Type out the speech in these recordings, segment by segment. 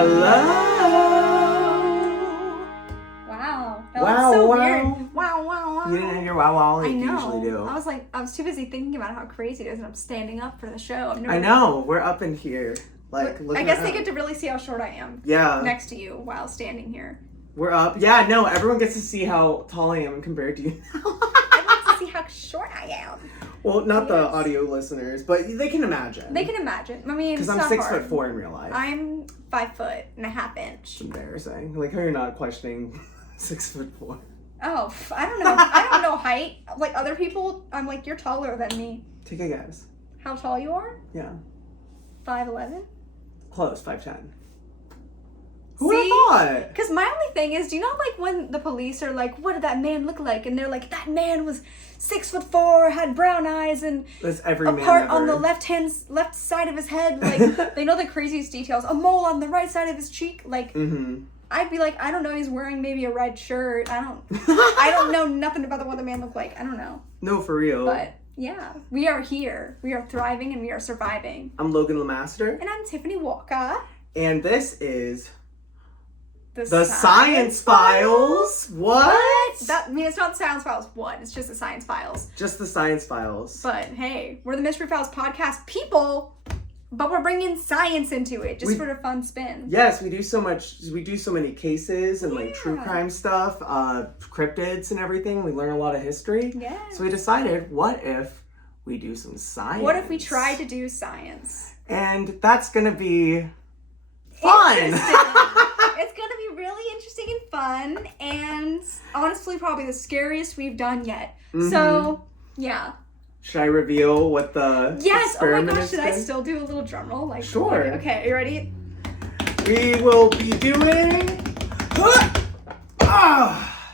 Hello. Wow. That was so weird. Wow. You didn't hear wow like I know. you usually do. I was too busy thinking about how crazy it is, and I'm standing up for the show. I know. We're up in here. Like, I guess they get to really see how short I am. Yeah. Next to you while standing here. We're up. Yeah, no, everyone gets to see how tall I am compared to you. I want to see how short I am. Well, not the audio listeners, but they can imagine. They can imagine. I mean, because I'm 6'4" in real life. I'm 5'1.5". It's embarrassing. Like how you're not questioning 6'4". Oh, I don't know. I don't know height. Like other people, I'm like, you're taller than me. Take a guess. How tall you are? Yeah. 5'11". Close. 5'10". Who would have thought? Because my only thing is, do you know like when the police are like, what did that man look like? And they're like, that man was 6'4", had brown eyes, and that's every a man part ever. on the left side of his head. Like they know the craziest details. A mole on the right side of his cheek. Like I'd be like, I don't know. He's wearing maybe a red shirt. I don't know nothing about what the man looked like. I don't know. No, for real. But yeah, we are here. We are thriving and we are surviving. I'm Logan LaMaster. And I'm Tiffany Walker. And this is The Science Files. What? I mean, it's not Science Files 1. It's just the Science Files. Just the Science Files. But hey, we're the Mystery Files podcast people, but we're bringing science into it just for the fun spin. Yes, we do so many cases and like true crime stuff, cryptids and everything. We learn a lot of history. Yeah. So we decided, what if we do some science? What if we try to do science? And that's gonna be fun. It's gonna be really interesting and fun, and honestly, probably the scariest we've done yet. So, yeah. Should I reveal what the experiment is? Should I still do a little drum roll? Like, sure. Okay, are you ready? We will be doing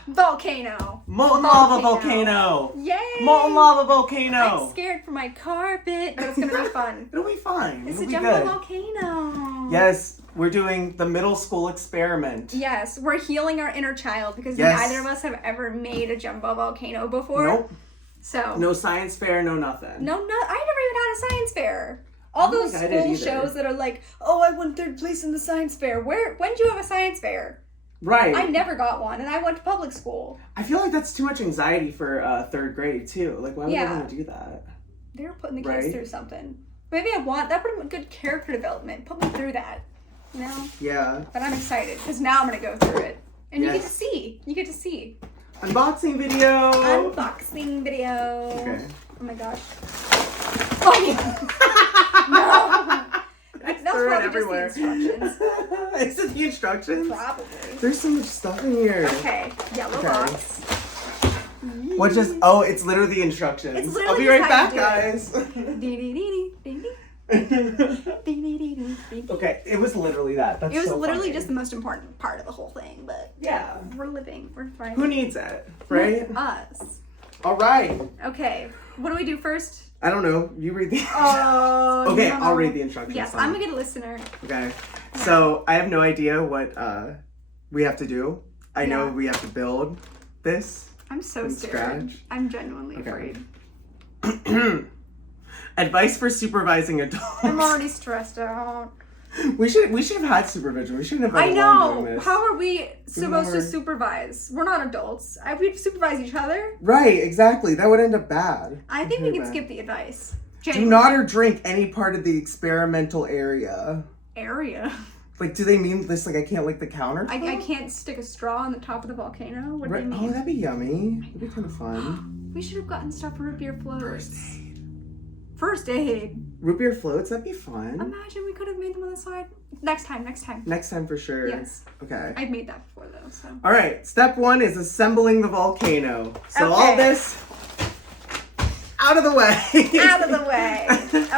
Volcano. Molten lava volcano. Yay! Molten lava volcano. I'm scared for my carpet, but it's gonna be fun. It'll be fine. It's It'll a be jumbo good. volcano. Yes, we're doing the middle school experiment. Yes, we're healing our inner child because neither of us have ever made a jumbo volcano before. Nope. So no science fair, no nothing. No, I never even had a science fair. All those school shows that are like, oh, I won 3rd place in the science fair. When did you have a science fair? Right. I never got one, and I went to public school. I feel like that's too much anxiety for 3rd grade too. Like, why would I want to do that? They were putting the kids through something. Maybe that would be good character development. Put me through that. You know? Yeah. But I'm excited because now I'm gonna go through it, and you get to see. Unboxing video. Unboxing video. Okay. Oh my gosh. Oh no. That's probably everywhere. just the instructions. Is it the instructions? Probably. There's so much stuff in here. Okay. Yellow box. What it's literally the instructions. It's literally I'll be right back, it. guys. Okay, it was literally that. It was literally just the most important part of the whole thing, but yeah. We're living. We're thriving. Who needs it, right? Us. All right. Okay. What do we do first? I don't know. You read the Okay, I'll read the instructions. Yes, I'm a good listener. Okay. So, I have no idea what we have to do. I know we have to build this. I'm so scared. Scratch. I'm genuinely afraid. Advice for supervising adults. I'm already stressed out. We should have had supervision. We shouldn't have been alone doing this. How are we supposed to supervise? We're not adults. We'd supervise each other. Right, exactly. That would end up bad. I think we can skip the advice. Do not or drink any part of the experimental area. Like, do they mean this? Like, I can't lick the counter? I can't stick a straw on the top of the volcano? What do they mean? Oh, that'd be yummy. That'd be kind of fun. We should have gotten stuff for root beer floats. First aid. Root beer floats? That'd be fun. Imagine we could have made them on the side. Next time. Next time for sure. Yes. Okay. I've made that before though, so. All right. Step 1 is assembling the volcano. So all this out of the way. Out of the way.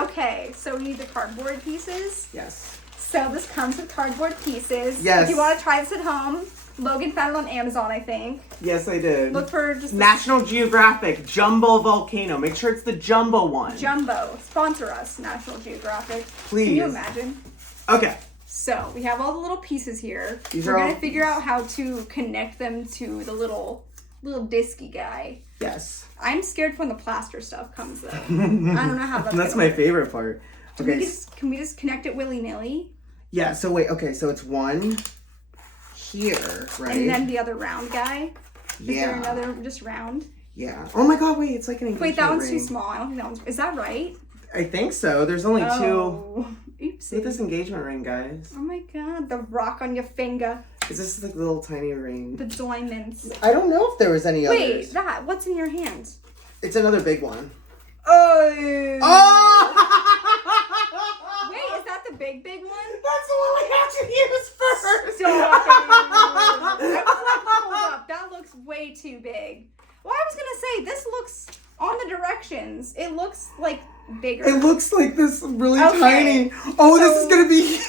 Okay. So we need the cardboard pieces. Yes. So this comes with cardboard pieces. Yes. If you want to try this at home, Logan found it on Amazon, I think. Yes, I did. Look for just National Geographic Jumbo Volcano. Make sure it's the jumbo one. Jumbo. Sponsor us, National Geographic. Please. Can you imagine? Okay. So we have all the little pieces here. We're going to figure out how to connect them to the little disky guy. Yes. I'm scared when the plaster stuff comes though. I don't know how that's my favorite part. Can we just connect it willy-nilly? Yeah, so wait, okay, so it's one here, right? And then the other round guy? Yeah. Is there another just round? Yeah. Oh my god, wait, it's like an engagement ring. Wait, that one's too small. I don't think that one's... Is that right? I think so. There's only two. Oopsie. Look at this engagement ring, guys. Oh my god, the rock on your finger. Is this like a little tiny ring? The diamonds. I don't know if there was any others. Wait, that. What's in your hand? It's another big one. Oh! Oh! Wait, is that the big one? That's the one we have to use first. Stop it. Hold up, that looks way too big. Well, I was gonna say, this looks on the directions. It looks like bigger. It looks like this really tiny. Oh, so, this is gonna be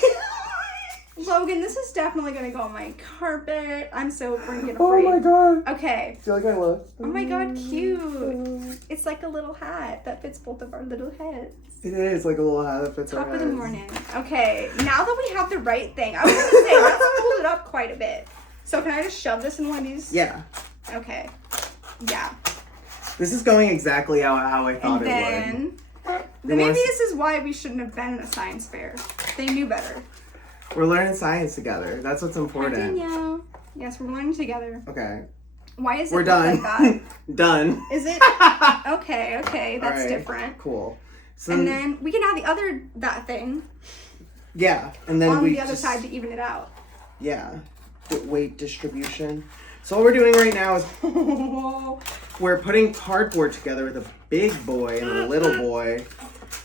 Logan, this is definitely gonna go on my carpet. I'm so freaking afraid. Oh my god. Okay. I feel like I look. Oh my god, cute. It's like a little hat that fits both of our little heads. It is like a little hat that fits our Top heads. of the morning. Okay, now that we have the right thing, I was gonna say, let's hold it up quite a bit. So can I just shove this in one of these? Yeah. Okay. Yeah. This is going exactly how I thought it would. Maybe this is why we shouldn't have been in a science fair. They knew better. We're learning science together. That's what's important. Danielle. Yes, we're learning together. Okay. Why is it We're done. like that? Done. Is it? Okay, that's different. Cool. So and then we can add that thing. Yeah, and then on the other side to even it out. Yeah. Weight distribution. So what we're doing right now is we're putting cardboard together with a big boy and a little boy.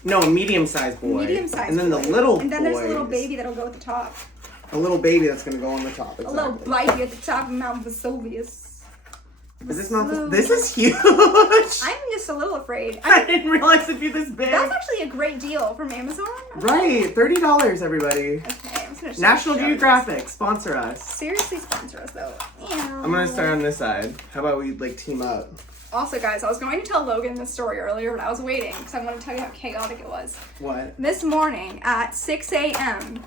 No, a medium-sized boy. And then the little boy. And then there's a little baby that'll go at the top. A little baby that's going to go on the top. Exactly. A little baby at the top of Mount Vesuvius. Is this not this is huge. I'm just a little afraid. I didn't realize it'd be this big. That's actually a great deal from Amazon. Right. $30, everybody. Okay, I'm just gonna National Geographic, sponsor us. Seriously sponsor us though. I'm gonna start on this side. How about we like team up? Also, guys, I was going to tell Logan this story earlier, but I was waiting because I want to tell you how chaotic it was. What? This morning at 6 a.m.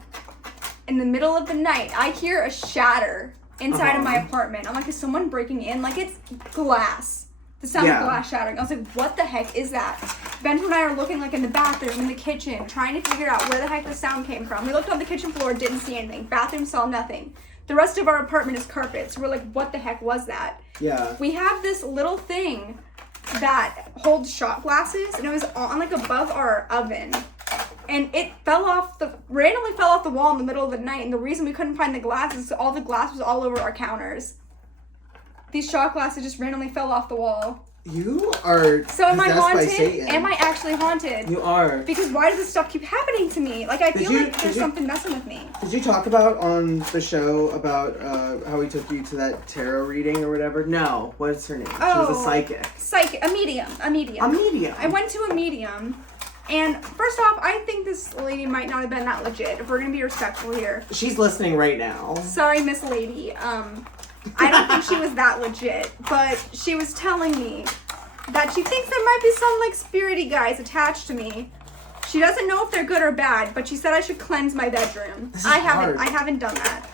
in the middle of the night, I hear a shatter inside of my apartment. I'm like, is someone breaking in? Like, it's glass. The sound of glass shattering. I was like, what the heck is that? Ben and I are looking like in the bathroom, in the kitchen, trying to figure out where the heck the sound came from. We looked on the kitchen floor, didn't see anything. Bathroom saw nothing. The rest of our apartment is carpet, so we're like, what the heck was that? Yeah. We have this little thing that holds shot glasses, and it was on like above our oven. And it randomly fell off the wall in the middle of the night, and the reason we couldn't find the glass is all the glass was all over our counters. These shot glasses just randomly fell off the wall. You are So am I haunted? by Satan. Am I actually haunted? You are. Because why does this stuff keep happening to me? Like, I feel like there's something messing with me. Did you talk about on the show about how we took you to that tarot reading or whatever? No. What's her name? Oh, she was a psychic. A medium. A medium. I went to a medium. And first off, I think this lady might not have been that legit, if we're going to be respectful here. She's listening right now. Sorry, Miss Lady. I don't think she was that legit, but she was telling me that she thinks there might be some, like, spirity guys attached to me. She doesn't know if they're good or bad, but she said I should cleanse my bedroom. I haven't done that.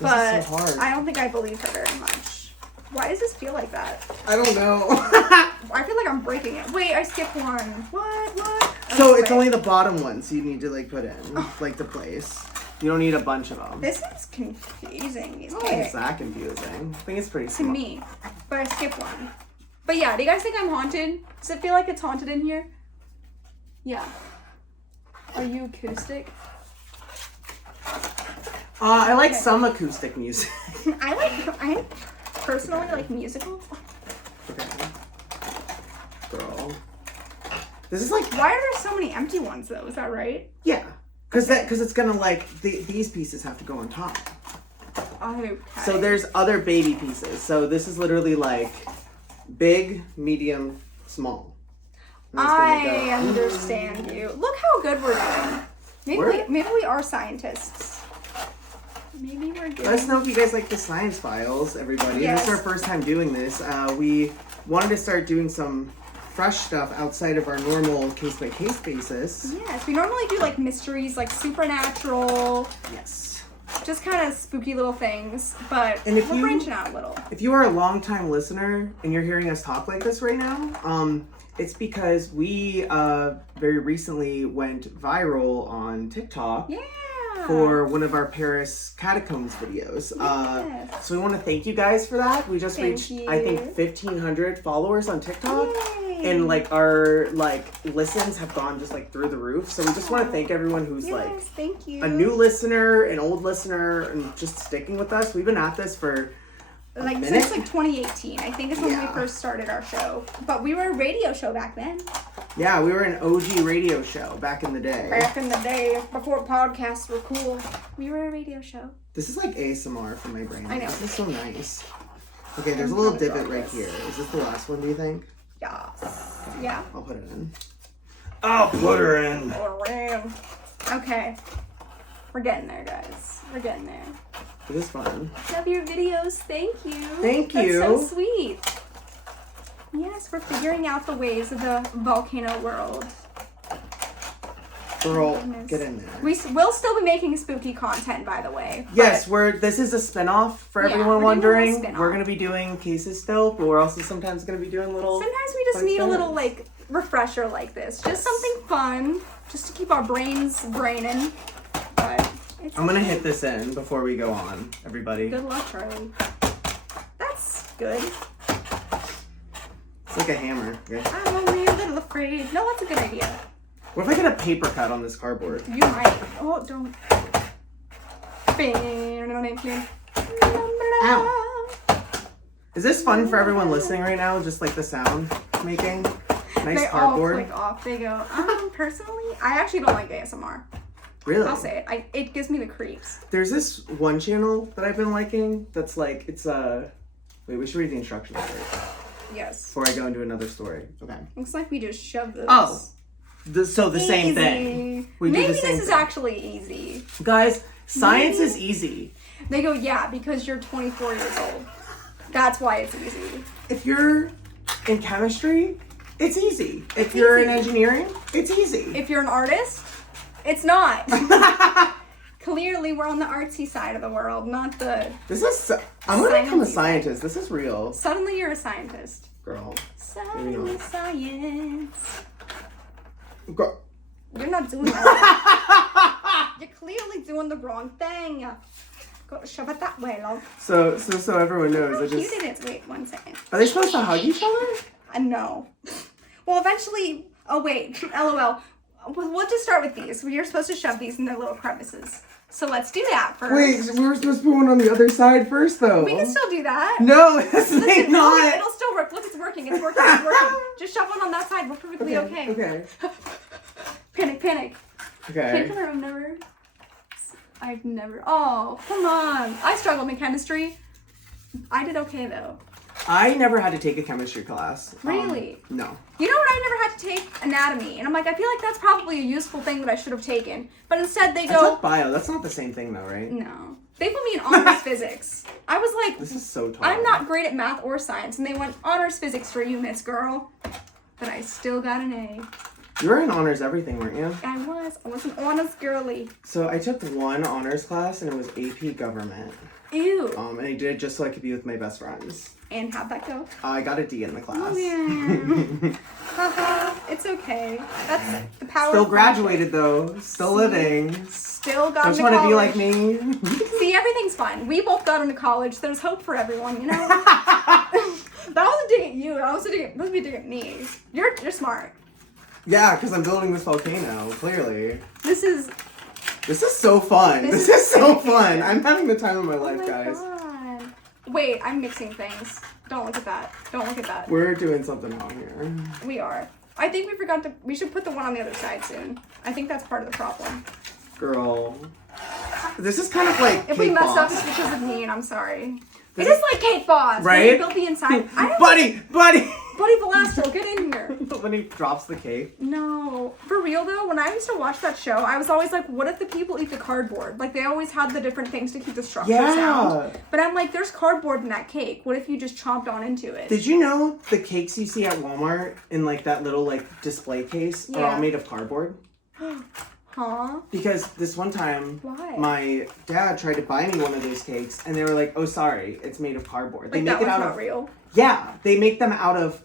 But so hard. I don't think I believe her very much. Why does this feel like that? I don't know. I feel like I'm breaking it. Wait, I skipped one. What? So it's only the bottom one, so you need to like put in like the place. You don't need a bunch of them. This is confusing. Why is that confusing? I think it's pretty small. To me, but I skipped one. But yeah, do you guys think I'm haunted? Does it feel like it's haunted in here? Yeah. Are you acoustic? I like some acoustic music. I personally like musicals. Okay. Girl. This is like... Why are there so many empty ones though? Is that right? Yeah. Because it's gonna like... these pieces have to go on top. Okay. So there's other baby pieces. So this is literally like big, medium, small. I understand you. Look how good we're doing. Maybe we are scientists. Maybe we're good. Let us know if you guys like the science files, everybody. Yes. This is our first time doing this. We wanted to start doing some fresh stuff outside of our normal case-by-case basis. Yes, we normally do like mysteries, like supernatural. Yes. Just kind of spooky little things, but and if we're branching out a little. If you are a long-time listener and you're hearing us talk like this right now, it's because we very recently went viral on TikTok. Yeah. for one of our Paris catacombs videos. Yes. So we want to thank you guys for that. We just reached, I think, 1,500 followers on TikTok. Yay. And like our listens have gone just like through the roof. So we just want to thank everyone who's thank you. a new listener, an old listener, and just sticking with us. We've been at this for since 2018. I think it's when we first started our show. But we were a radio show back then. Yeah, we were an OG radio show back in the day. Back in the day, before podcasts were cool. We were a radio show. This is like ASMR for my brain. I know. This is so nice. Okay, there's a little divot right here. Is this the last one, do you think? Yes. Yeah. I'll put it in. I'll put her in. Okay. We're getting there, guys. We're getting there. It is fun. Love your videos. Thank you. Thank you. That's so sweet. Yes, we're figuring out the ways of the volcano world. Girl, get in there. We will still be making spooky content, by the way. Yes, this is a spinoff for everyone we're wondering. doing a We're going to be doing cases still, but we're also sometimes going to be doing little... Sometimes we just need a little, refresher like this. Just something fun, just to keep our brains braining. But I'm going to hit this in before we go on, everybody. Good luck, Charlie. That's good. It's like a hammer. Okay. I'm only a little afraid. No, that's a good idea. What if I get a paper cut on this cardboard? You might. Oh, don't. Ow. Is this fun for everyone listening right now? Just like the sound making? Nice they cardboard. All click off. They go, personally, I actually don't like ASMR. Really? I'll say it. It gives me the creeps. There's this one channel that I've been liking that's like, it's wait, we should read the instructions first. Yes. Before I go into another story. Okay. Looks like we just shoved this. Oh. So the same thing. Maybe this is actually easy. Guys, science is easy. They go, yeah, because you're 24 years old. That's why it's easy. If you're in chemistry, it's easy. If you're in engineering, it's easy. If you're an artist, it's not. Clearly, we're on the artsy side of the world, not the... I'm going to become a scientist. This is real. Suddenly, you're a scientist. Girl. Suddenly, science. Girl. You're not doing that. You're clearly doing the wrong thing. Go shove it that way, love. So everyone knows. How cute it is. Wait, 1 second. Are they supposed to hug each other? No. Well, eventually... Oh, wait. LOL. We'll just start with these. You're supposed to shove these in their little crevices. So let's do that first. Wait, we were supposed to put one on the other side first, though. We can still do that. No, this is not. It'll still work. Look, it's working. It's working. It's working. Just shove one on that side. We're perfectly okay. Okay. Panic. Okay. I've never. Oh, come on. I struggled in chemistry. I did okay, though. I never had to take a chemistry class. Really? No. You know what? I never had to take anatomy. And I'm like, I feel like that's probably a useful thing that I should have taken. But instead they go... I took bio. That's not the same thing though, right? No. They put me in honors physics. I was like... This is so tall. I'm not great at math or science. And they went, honors physics for you, Miss Girl. But I still got an A. You were in honors everything, weren't you? I was an honors girly. So I took one honors class and it was AP Government. Ew. And I did it just so I could be with my best friends. And how'd that go? I got a D in the class. Yeah. Haha, it's okay. That's the power. Still graduated though. Still living. Still got into college. Don't you want to be like me? See, everything's fine. We both got into college. There's hope for everyone, you know? That wasn't dig at you. That was a dig at me. You're smart. Yeah, because I'm building this volcano, clearly. This is so fun. This is so fun. I'm having the time of my life, guys. God. Wait, I'm mixing things. Don't look at that. Don't look at that. We're doing something wrong here. We are. I think we forgot to... We should put the one on the other side soon. I think that's part of the problem. Girl. This is kind of like If Cake we messed Boss. up, it's because of me, and I'm sorry. It is like Cake Boss. Right? We built the inside. Buddy! Buddy LaMaster, get in here. When he drops the cake. No. For real, though, when I used to watch that show, I was always like, what if the people eat the cardboard? Like, they always had the different things to keep the structure sound. But I'm like, there's cardboard in that cake. What if you just chomped on into it? Did you know the cakes you see at Walmart in, like, that little, like, display case are all made of cardboard? Huh? Because this one time, Why? my dad tried to buy me one of those cakes, and they were like, oh, sorry, it's made of cardboard. Like, they make that it out one's of not real? Yeah, they make them out of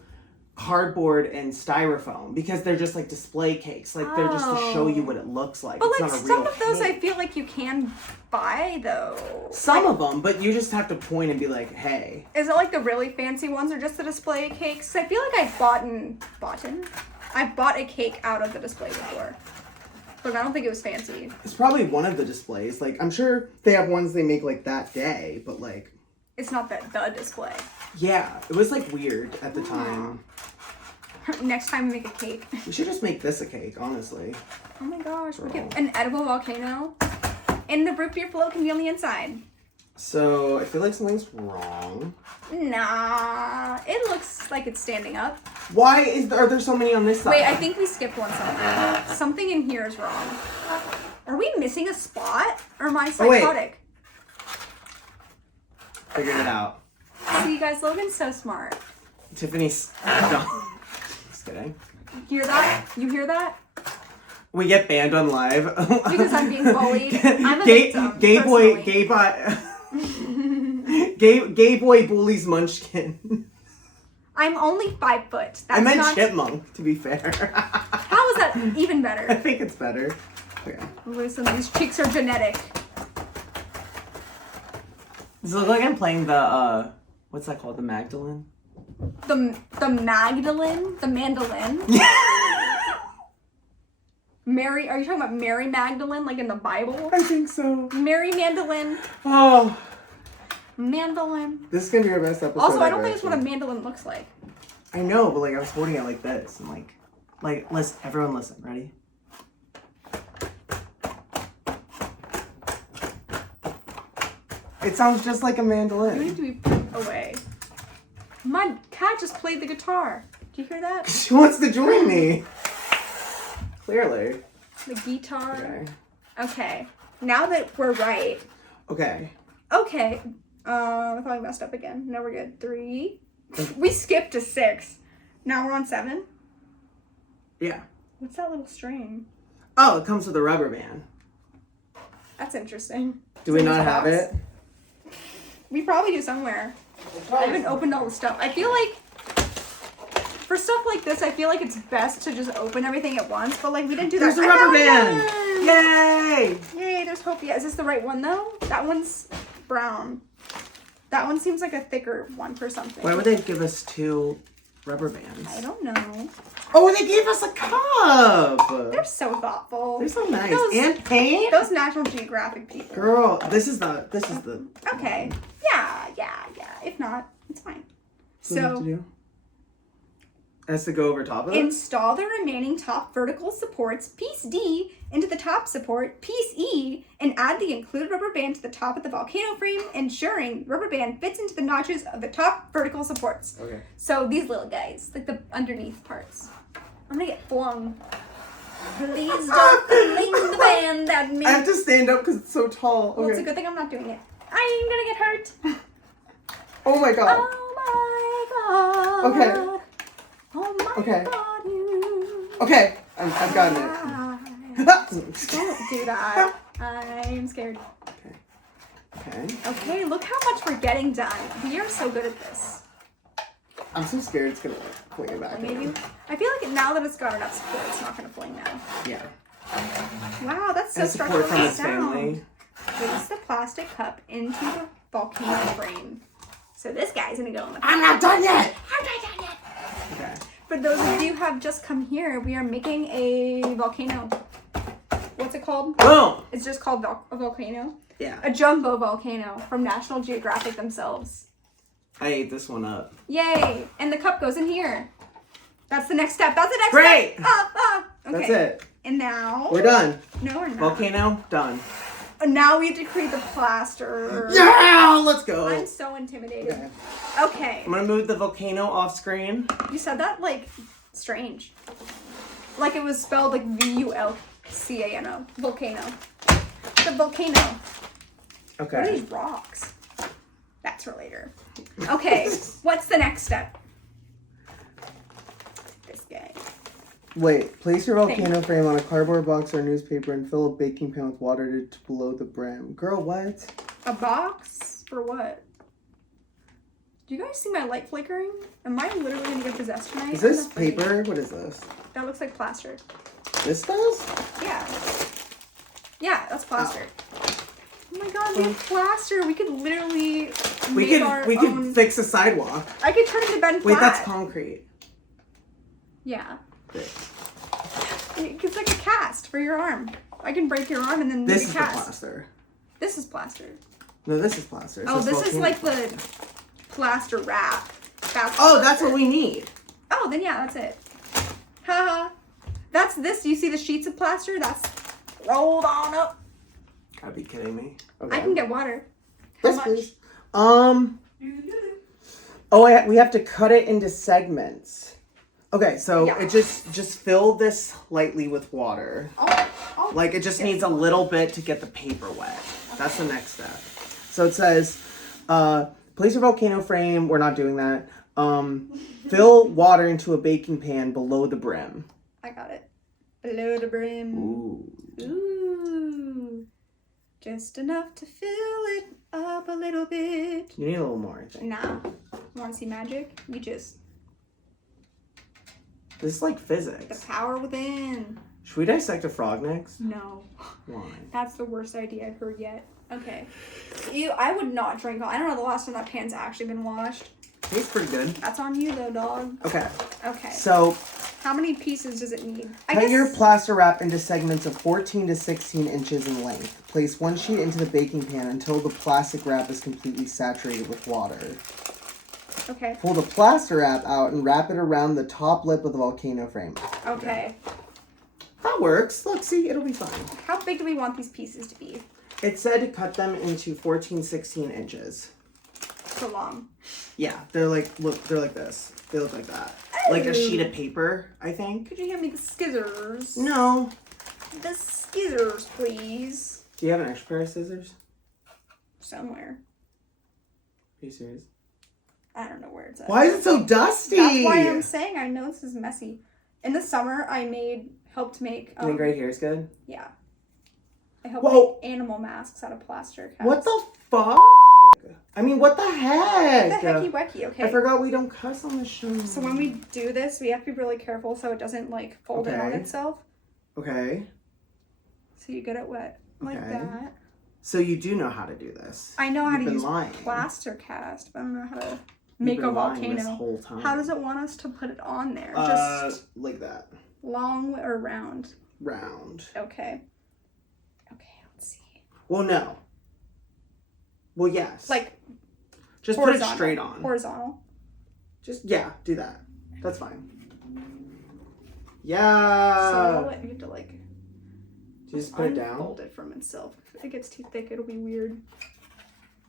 cardboard and styrofoam because they're just like display cakes. Like they're just to show you what it looks like. But it's like not a some real of those cake. I feel like you can buy though. Some of them, but you just have to point and be like, hey. Is it like the really fancy ones or just the display cakes? I feel like I bought a cake out of the display before. But I don't think it was fancy. It's probably one of the displays. Like, I'm sure they have ones they make like that day, but like... It's not the display. Yeah, it was like weird at the time. Next time we make a cake. We should just make this a cake, honestly. Oh my gosh, we get an edible volcano. And the root beer float can be on the inside. So, I feel like something's wrong. Nah, it looks like it's standing up. Why are there so many on this side? Wait, I think we skipped one something. Something in here is wrong. Are we missing a spot? Or am I psychotic? Figured it out. See, guys, Logan's so smart. Tiffany's... No. Just kidding. Hear that? You hear that? We get banned on live. Because I'm being bullied. I'm a victim, gay boy bullies Munchkin. I'm only 5 foot. That's I meant not... chipmunk, to be fair. How is that even better? I think it's better. Okay. Listen, these cheeks are genetic. Does it look like I'm playing the, what's that called? The Magdalene? The Magdalene? The mandolin? Mary, are you talking about Mary Magdalene, like in the Bible? I think so. Mary Mandolin. Oh. Mandolin. This is going to be our best episode Also, I don't ever, think it's what a mandolin looks like. I know, but like I was holding it like this. And like, listen, everyone listen. Ready? It sounds just like a You mandolin. need to be put away. My cat just played the guitar. Do you hear that? She wants to join me. Clearly. The guitar. Okay. Okay. Now that we're right. Okay. Okay. I thought I messed up again. No, we're good. 3. We skipped to 6. Now we're on 7. Yeah. What's that little string? Oh, it comes with a rubber band. That's interesting. Do we not have it? We probably do somewhere. I haven't opened all the stuff. I feel like for stuff like this, I feel like it's best to just open everything at once. But like we didn't do that. There's a rubber band! Yay! Yay! There's hope. Yeah, is this the right one though? That one's brown. That one seems like a thicker one for something. Why would they give us 2 rubber bands? I don't know. Oh, they gave us a cup! They're so thoughtful. They're so nice. And paint? Those National Geographic people. Girl, this is the... Okay. Yeah. If not, it's fine. What do we have to do? It has to go over top of it? Install the remaining top vertical supports, piece D, into the top support, piece E, and add the included rubber band to the top of the volcano frame, ensuring rubber band fits into the notches of the top vertical supports. Okay. So these little guys, like the underneath parts. I'm gonna get flung. Please don't fling the band at me. I have to stand up because it's so tall. Okay. Well, it's a good thing I'm not doing it. I'm gonna get hurt. Oh my god. Oh my god. Okay. Oh my Okay. god, you. Okay. I've gotten it. Don't do that. I'm scared. Okay. Okay, look how much we're getting done. We are so good at this. I'm so scared it's gonna fling it back. Maybe. I feel like now that it's got enough support, it's not gonna fling now. Yeah. Wow, that's so And support from structurally his sound. family. Place the plastic cup into the volcano frame. So this guy's gonna go in the I'm not done yet! I'm not done yet! Okay. For those of you who have just come here, we are making a volcano. What's it called? Boom! It's just called a volcano. Yeah. A jumbo volcano from National Geographic themselves. I ate this one up. Yay! And the cup goes in here. That's the next step. That's the next Great! step. Okay. That's it. And now... We're done. No, we're not. Volcano, done. Now we have to create the plaster. Yeah! Let's go! I'm so intimidated. Okay. Okay. I'm gonna move the volcano off screen. You said that, like, strange. Like it was spelled like V-U-L-C-A-N-O. Volcano. The volcano. Okay. What are these rocks? That's for later. Okay. What's the next step? This guy. Wait, place your volcano frame on a cardboard box or newspaper and fill a baking pan with water to below the brim. Girl, what? A box? For what? Do you guys see my light flickering? Am I literally gonna get possessed tonight? Is this paper? What is this? That looks like plaster. This does? Yeah. Yeah, that's plaster. Oh my god, we have plaster. We could literally We could fix a sidewalk. I could turn it into bed flat. Wait, that's concrete. Yeah. Great. It's like a cast for your arm. I can break your arm and then This is cast. the plaster. This is plaster. No, this is plaster. Oh, this is like the plaster wrap. That's what we need. Oh, then yeah, that's it. Haha. That's this. You see the sheets of plaster? That's rolled on up. Gotta be kidding me. Okay. I can get water. How Yes, much? please. We have to cut it into segments. Okay, so Yeah. it just fill this lightly with water. Oh, Like it just needs a little bit to get the paper wet. That's the next step. So it says, place your volcano frame. We're not doing that. Fill water into a baking pan below the brim. I got it. Below the brim. Ooh. Just enough to fill it up a little bit. You need a little more, I think. Nah. Want to see magic? You just... This is like The physics. power within. Should we dissect a frog next? No. Why? That's the worst idea I've heard yet. Okay. I would not drink all. I don't know the last time that pan's actually been washed. Tastes pretty good. That's on you though, dog. Okay. Okay. So How many pieces does it need? cut your plaster wrap into segments of 14 to 16 inches in length. Place one sheet into the baking pan until the plastic wrap is completely saturated with water. Okay. Pull the plaster wrap out and wrap it around the top lip of the volcano frame. Okay. That works. Look, see, it'll be fine. How big do we want these pieces to be? It said to cut them into 14, 16 inches. So long. Yeah, they're like this. They look like that. Like a sheet of paper, I think. Could you hand me the scissors? No. The scissors, please. Do you have an extra pair of scissors? Somewhere. Are you serious? I don't know where it's at. Why is it so dusty? That's why I'm saying I know this is messy. In the summer, I helped make. You think right here is good? Yeah. I helped Whoa. make animal masks out of plaster casts. What the fuck? I mean, what the heck? The hecky wecky, okay. I forgot we don't cuss on the show. So when we do this, we have to be really careful so it doesn't like fold in on Okay. itself. Okay. So you get it wet like Okay. that. So you do know how to do this. I know how You've to been use lying. plaster cast, but I don't know how to You've make been a lying this volcano. whole time. How does it want us to put it on there? Just like that. long or round? Round. Okay. Okay, let's see. Well, no. Well, yes. Like just put it horizontal. straight on. Horizontal. Just do that. That's fine. So Yeah. you have to like Just put it down. unfold it from itself. If it gets too thick, it'll be weird.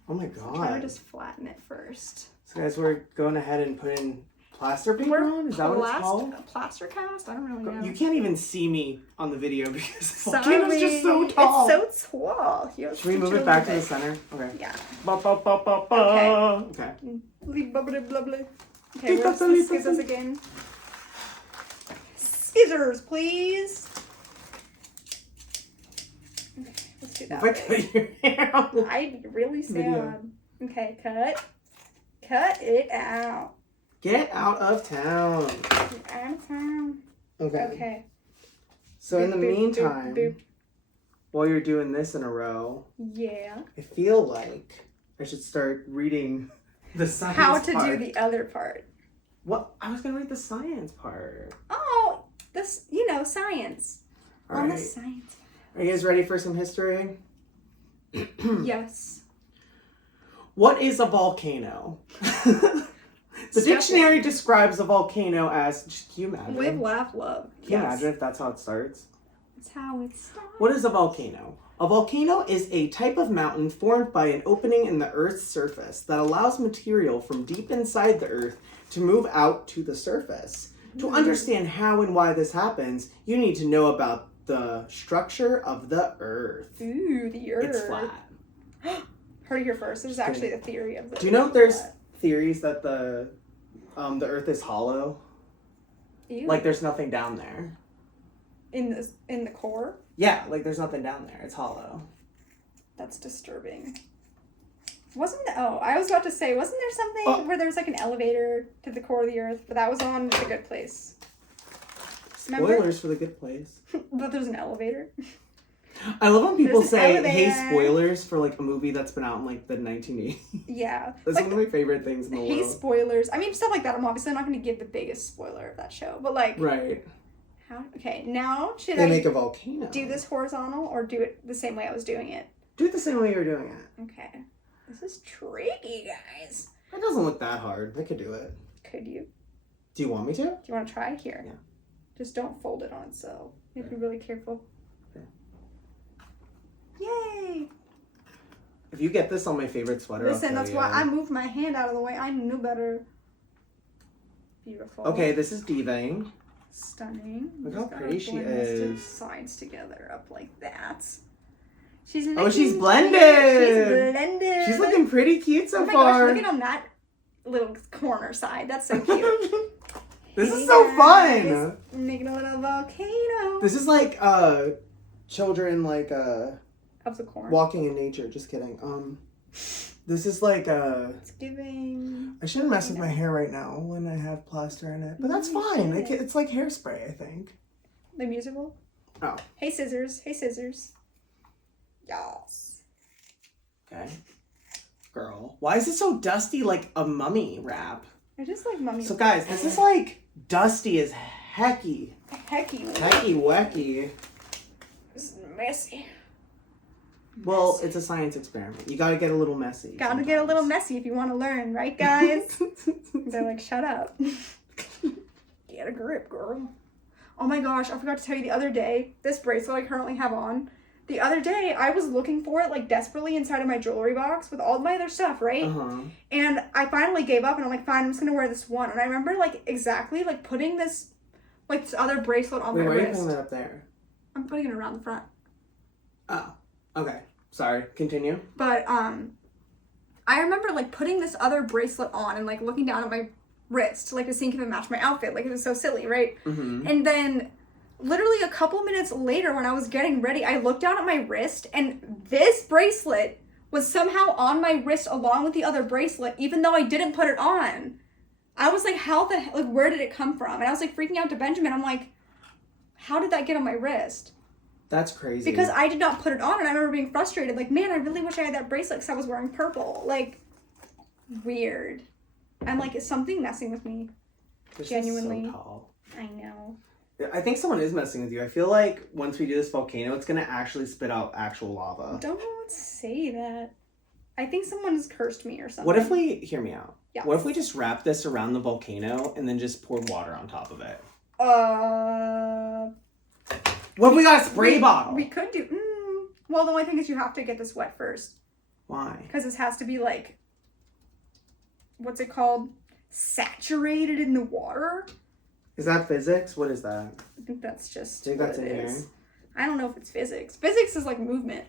Oh my Try to god. just flatten it first. So guys, we're going ahead and putting plaster paper on? Is that what it's called? Plaster cast? I don't really know. You can't even see me on the video because the Sorry. volcano's just so tall. It's so tall. Should we move it back to the center? Okay. Yeah. Ba, ba, ba, ba, ba. Okay. Bubbly, bubbly. Okay, Beep, where's bubbly, the scissors bubbly. again? Scissors, please. Okay, let's do that. If I cut your hair out. I'd be really sad. Video. Okay, cut it out. Get out of town. Get out of town. Okay. Okay. So in the Boop, boop, meantime, boop, boop. while you're doing this in a row, Yeah. I feel like I should start reading the science How to part. do the other part. What? I was gonna read the science part. Oh, this, science. All On the right. science. Are you guys ready for some history? Yes. What is a volcano? The dictionary describes a volcano as. Can you imagine? Live, laugh, love. Can you imagine if that's how it starts? That's how it starts. What is a volcano? A volcano is a type of mountain formed by an opening in the Earth's surface that allows material from deep inside the Earth to move out to the surface. To understand how and why this happens, you need to know about the structure of the Earth. Ooh, the Earth. It's flat. Heard it here first. This is actually the theory of the Do you know Earth there's flat. theories that the Earth is hollow? Ew. Like there's nothing down there. in the core? Yeah, like there's nothing down there. It's hollow. That's disturbing. I was about to say, wasn't there something where there was like an elevator to the core of the earth? But that was on The Good Place. Remember? Spoilers for The Good Place. But there's an elevator. I love when people say, hey, spoilers for like a movie that's been out in like the 1980s. Yeah. That's like, one of my favorite things in the world. Hey, spoilers. I mean, stuff like that. I'm obviously not going to give the biggest spoiler of that show. But like... Right. Okay, now should They I make a volcano. do this horizontal or do it the same way I was doing it? Do it the same way you were doing it. Okay. This is tricky, guys. It doesn't look that hard. I could do it. Could you? Do you want me to? Do you want to try? Here. Yeah. Just don't fold it on itself. You have to be really careful. Okay. Yay! If you get this on my favorite sweater, Listen, that's why I moved my hand out of the way. I knew better. Beautiful. Okay, this is diving. Stunning. Look how pretty she Blend these two is. sides together up like that. She's she's blended. She's blended. She's looking pretty cute so oh my far. gosh, look at on that little corner side. That's so cute. This is so fun. Making a little volcano. This is like children like Of the corn. walking in nature. Just kidding. This is like It's giving. I shouldn't mess with my hair right now when I have plaster in it, but that's fine. It's like hairspray, I think. The musical. Oh. Hey scissors. Hey scissors. Yes. Okay. Girl, why is it so dusty like a mummy wrap? I just like mummy. So guys, this is like dusty as hecky. Hecky. Hecky wecky. This is messy. Well, it's a science experiment. You gotta get a little messy. Gotta get a little messy if you want to learn, right, guys? They're like, shut up. Get a grip, girl. Oh my gosh, I forgot to tell you the other day, this bracelet I currently have on, the other day I was looking for it like desperately inside of my jewelry box with all of my other stuff, right? And I finally gave up and I'm like, fine, I'm just gonna wear this one. And I remember like exactly like putting this other bracelet on my wrist. Why are you putting that up there? I'm putting it around the front. Oh, okay. Sorry, continue. But I remember like putting this other bracelet on and like looking down at my wrist like to see if it matched my outfit. Like it was so silly, right? And then literally a couple minutes later when I was getting ready, I looked down at my wrist and this bracelet was somehow on my wrist along with the other bracelet, even though I didn't put it on. I was like, where did it come from? And I was like freaking out to Benjamin. I'm like, how did that get on my wrist? That's crazy. Because I did not put it on and I remember being frustrated. Like, man, I really wish I had that bracelet because I was wearing purple. Like, weird. I'm like, is something messing with me? This Genuinely. is so tall. I know. I think someone is messing with you. I feel like once we do this volcano, it's gonna actually spit out actual lava. Don't say that. I think someone has cursed me or something. What if we, hear me out. Yeah. What if we just wrap this around the volcano and then just poured water on top of it? What if we got a spray bottle? We could do. Well, the only thing is you have to get this wet first. Why? Because this has to be like, what's it called? Saturated in the water. Is that physics? What is that? I think that's just. Do you think that's in here? I don't know if it's physics. Physics is like movement.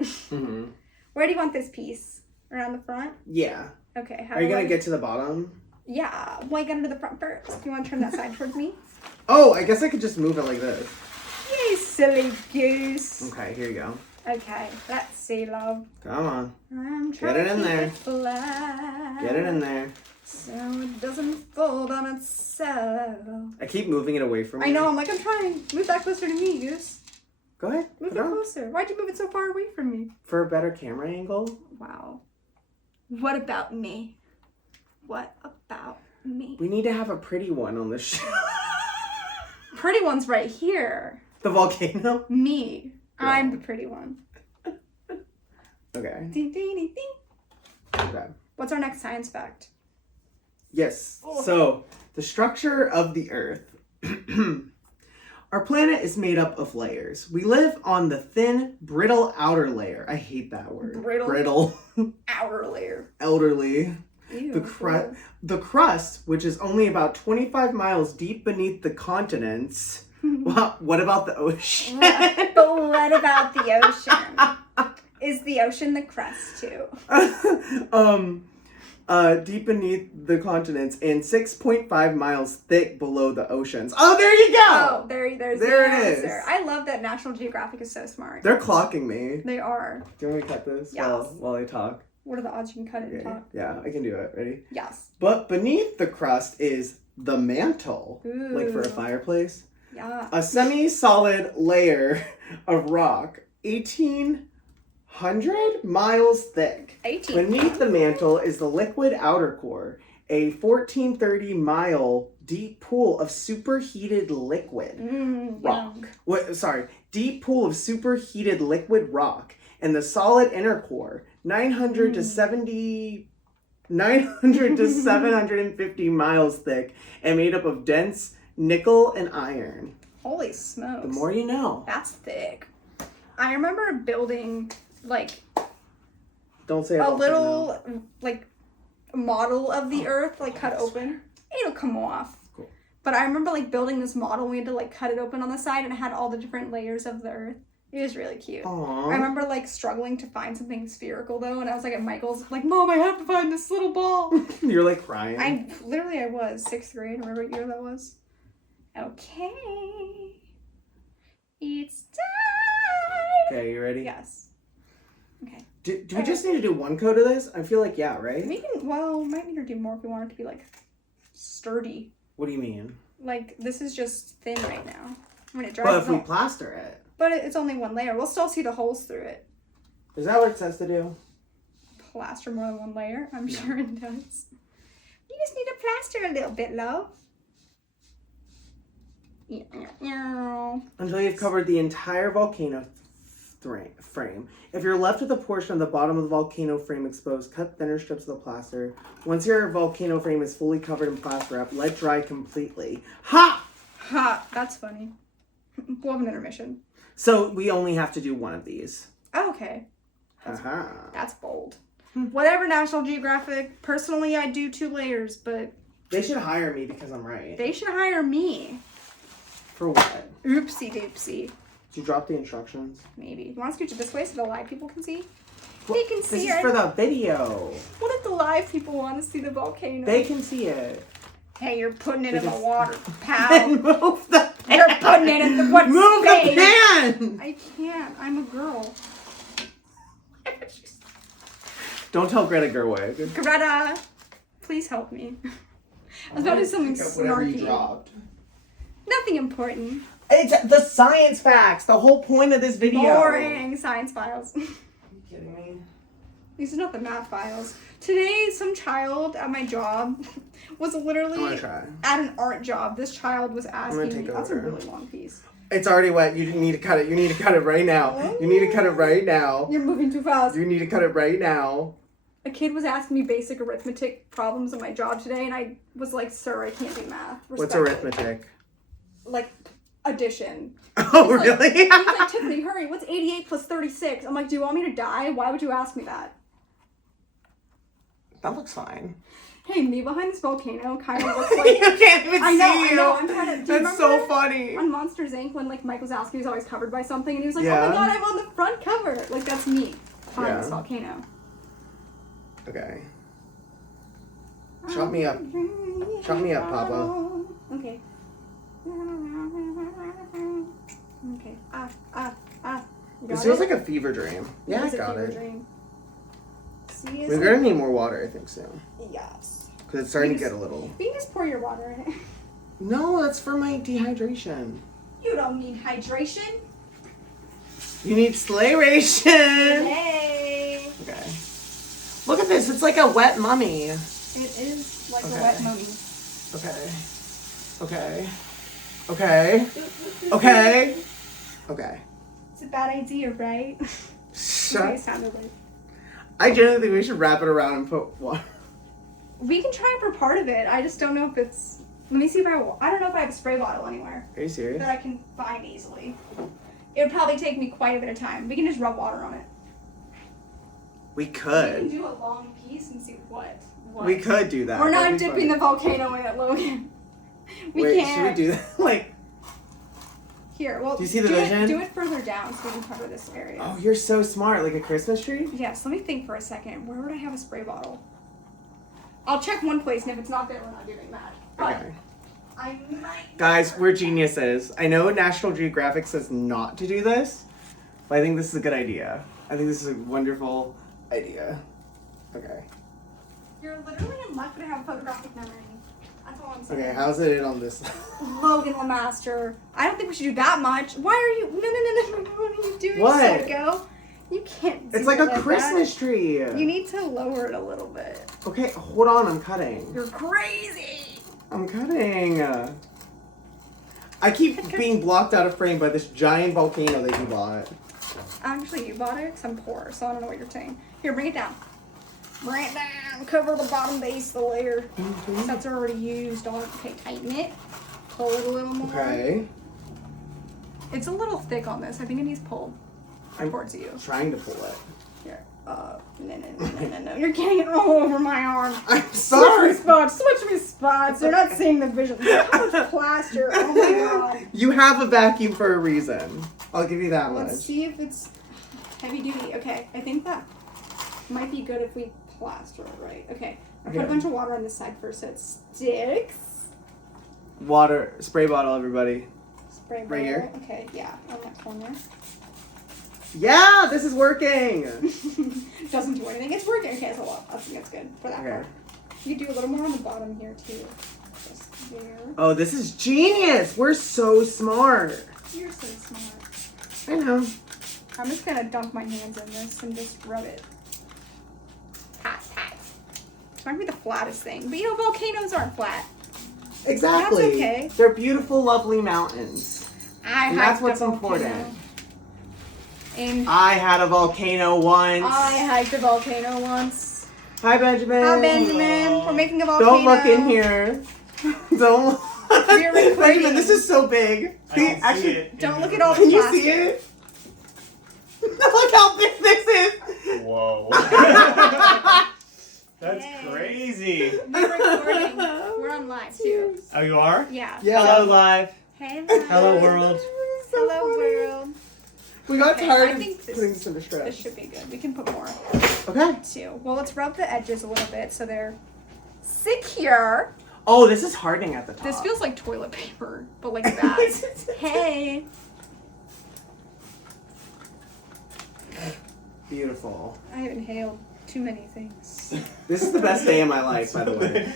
Where do you want this piece? Around the front? Yeah. Okay. Are you gonna get to the bottom? Yeah. Well, I get into the front first. Do you want to turn that side towards me? Oh, I guess I could just move it like this. You silly goose. Okay, here you go. Okay, let's see, love. Come on. I'm trying Get it to in keep there. it flat. Get it in there. So it doesn't fold on itself. I keep moving it away from you. I know, I'm like, I'm trying. Move that closer to me, Goose. Go ahead. Move put it on. closer. Why'd you move it so far away from me? For a better camera angle. Wow. What about me? What about me? We need to have a pretty one on the show. Pretty one's right here. The volcano? Me. Girl. I'm the pretty one. Okay. Ding, ding, ding, ding. Okay. What's our next science fact? Yes. So, the structure of the Earth. Our planet is made up of layers. We live on the thin, brittle outer layer. I hate that word. Brittle. Outer layer. Elderly. Ew, The crust, which is only about 25 miles deep beneath the continents. Well, what about the ocean? But what about the ocean? Is the ocean the crust too? Deep beneath the continents and 6.5 miles thick below the oceans. Oh, there you go! Oh, there's there the it is. answer. I love that National Geographic is so smart. They're clocking me. They are. Do you want me to cut this Yes. while I talk? What are the odds you can cut it and Okay. talk? Yeah, I can do it. Ready? Yes. But beneath the crust is the mantle, Ooh. like for a fireplace. Yeah. A semi-solid layer of rock, 1,800 miles thick. 18. Beneath the mantle is the liquid outer core, a 1,430-mile deep pool of superheated liquid rock. Deep pool of superheated liquid rock, and the solid inner core, 900 to 750 miles thick, and made up of dense nickel and iron. Holy smokes. The more you know. That's thick. I remember building, like, Don't say a volcano. little, like, model of the earth, like, cut open. It'll come off. Cool. But I remember, like, building this model. We had to, like, cut it open on the side, and it had all the different layers of the earth. It was really cute. Aww. I remember, like, struggling to find something spherical, though, and I was, like, at Michael's, like, Mom, I have to find this little ball. You're like crying. I was 6th grade. Remember what year that was? Okay. It's time. Okay, you ready? Yes. Okay. Do we just need to do one coat of this? I feel like, yeah, right? We can, well, we might need to do more if we want it to be, like, sturdy. What do you mean? Like, this is just thin right now. When it dries, But if we plaster it. but it's only one layer. We'll still see the holes through it. Is that what it says to do? Plaster more than one layer? I'm sure it does. You just need to plaster a little bit, love. Until you've covered the entire volcano frame. If you're left with a portion of the bottom of the volcano frame exposed, cut thinner strips of the plaster. Once your volcano frame is fully covered in plaster wrap, let dry completely. Ha! Ha! That's funny. We'll have an intermission. So we only have to do one of these. Oh, okay. That's bold. Whatever, National Geographic. Personally, I do 2 layers, but... They should hire me because I'm right. They should hire me. For what? Oopsie doopsie. Did you drop the instructions? Maybe. You want to scooch it this way so the live people can see? Well, they can see this is it. for the video. What if the live people want to see the volcano? They can see it. Hey, you're putting it in the just- water, pal. Then move the pan. You're putting it in the what Move space? the pan! I can't. I'm a girl. Don't tell Greta Gerwig. Greta, please help me. I was about to do something snarky. dropped. Nothing important. It's the science facts. The whole point of this video. Boring science files. Are you kidding me? These are not the math files. Today, some child at my job was I'm literally gonna try. at an art job. This child was asking take me. That's a over. really long piece. It's already wet. You need to cut it. You need to cut it right now. You need to cut it right now. You're moving too fast. You need to cut it right now. A kid was asking me basic arithmetic problems at my job today, and I was like, "Sir, I can't do math." What's Respectfully. arithmetic? Like addition. Oh, He's like- really? He's like, Tiffany, hurry! What's 88 plus 36? I'm like, do you want me to die? Why would you ask me that? That looks fine. Hey, me behind this volcano kind of looks like. You can't even I see know, you. I know. I'm trying to. Do you That's so remember funny. on Monsters Inc. when like Mike was asking, he was always covered by something, and he was like, Yeah. "Oh my god, I'm on the front cover!" Like that's me behind this Yeah. volcano. Okay. Chop me up. Chop me up, Papa. Okay. Okay. You This got feels it? like a fever dream. Yeah, I It's a got fever it. dream. See, We're gonna need more water, I think, soon. Yes. Because it's starting to get a little... We can just pour your water in it. No, that's for my dehydration. You don't need hydration. You need slayration. Yay! Okay. Look at this. It's like a wet mummy. It is like Okay. a wet mummy. Okay. Okay. Okay. Okay. Okay. It's a bad idea, right? Shut. It sounded like. I genuinely think we should wrap it around and put water. We can try it for part of it. I just don't know if it's. Let me see if I don't know if I have a spray bottle anywhere Are you serious? that I can find easily. It would probably take me quite a bit of time. We can just rub water on it. We We can could. do a long piece and see what. We could do that. We're not That'd be dipping fun. the volcano in it, Logan. We Wait, can't. should we do that? Like, Here, well, Do you see the vision? Do it further down so we can cover this area. oh, you're so smart. Like a Christmas tree? Yes, let me think for a second. Where would I have a spray bottle? I'll check one place, and if it's not there, we're not doing that. But Okay. I might. Guys, we're geniuses. I know National Geographic says not to do this, but I think this is a good idea. I think this is a wonderful idea. Okay. You're literally in luck to have photographic memory. That's all I'm saying. Okay, how's it on this? Logan LaMaster. I don't think we should do that much. Why are you? No. What are you doing, What? psycho? You can't. It's do like it a Christmas that. tree. You need to lower it a little bit. Okay, hold on. I'm cutting. You're crazy. I'm cutting. I keep being blocked out of frame by this giant volcano that you bought. Actually, you bought it because I'm poor, so I don't know what you're saying. Here, bring it down. Bring it down. Cover the bottom base, the layer. Mm-hmm. That's already used on it. Okay, tighten it. Pull it a little more. Okay. It's a little thick on this. I think it needs pulled I'm towards you. trying to pull it. Here. No. You're getting it all over my arm. I'm sorry. Switch me spots. You're not seeing the vision. Look how much plaster. Oh my god. You have a vacuum for a reason. I'll give you that much. Let's see if it's heavy duty. Okay, I think that might be good if we plaster it right. Okay, I'll put a bunch of water on this side first so it sticks. Water, spray bottle, everybody. Spray bottle. Right here? Okay, yeah, on that corner. Yeah, this is working. Doesn't do anything. It's working. Okay, so I think that's good for that part. You can do a little more on the bottom here too. Just there. Oh, this is genius. We're so smart. You're so smart. I know. I'm just gonna dunk my hands in this and just rub it. Pat. It might be the flattest thing, but you know, volcanoes aren't flat. Exactly. That's okay. They're beautiful, lovely mountains. And that's what's important. And I had a volcano once. I hiked a volcano once. Hi, Benjamin. Hi, Benjamin. We're making a volcano. Don't look in here. Don't. We're recording. Benjamin, this is so big. I can see it. Don't look at all the Can you plastic. see it? Look how big this is. Whoa. That's Yay. crazy. We're recording. We're on live too. Oh, you are? Yeah. Yeah. Hello, live. Hey, live. Hello, world. So Hello, funny. world. We got Okay, tired I of think putting this under This stress. should be good. We can put more Okay. too. Well, let's rub the edges a little bit so they're secure. Oh, this is hardening at the top. This feels like toilet paper, but like that. Hey. Beautiful. I have inhaled too many things. This is the best day of my life, by the way.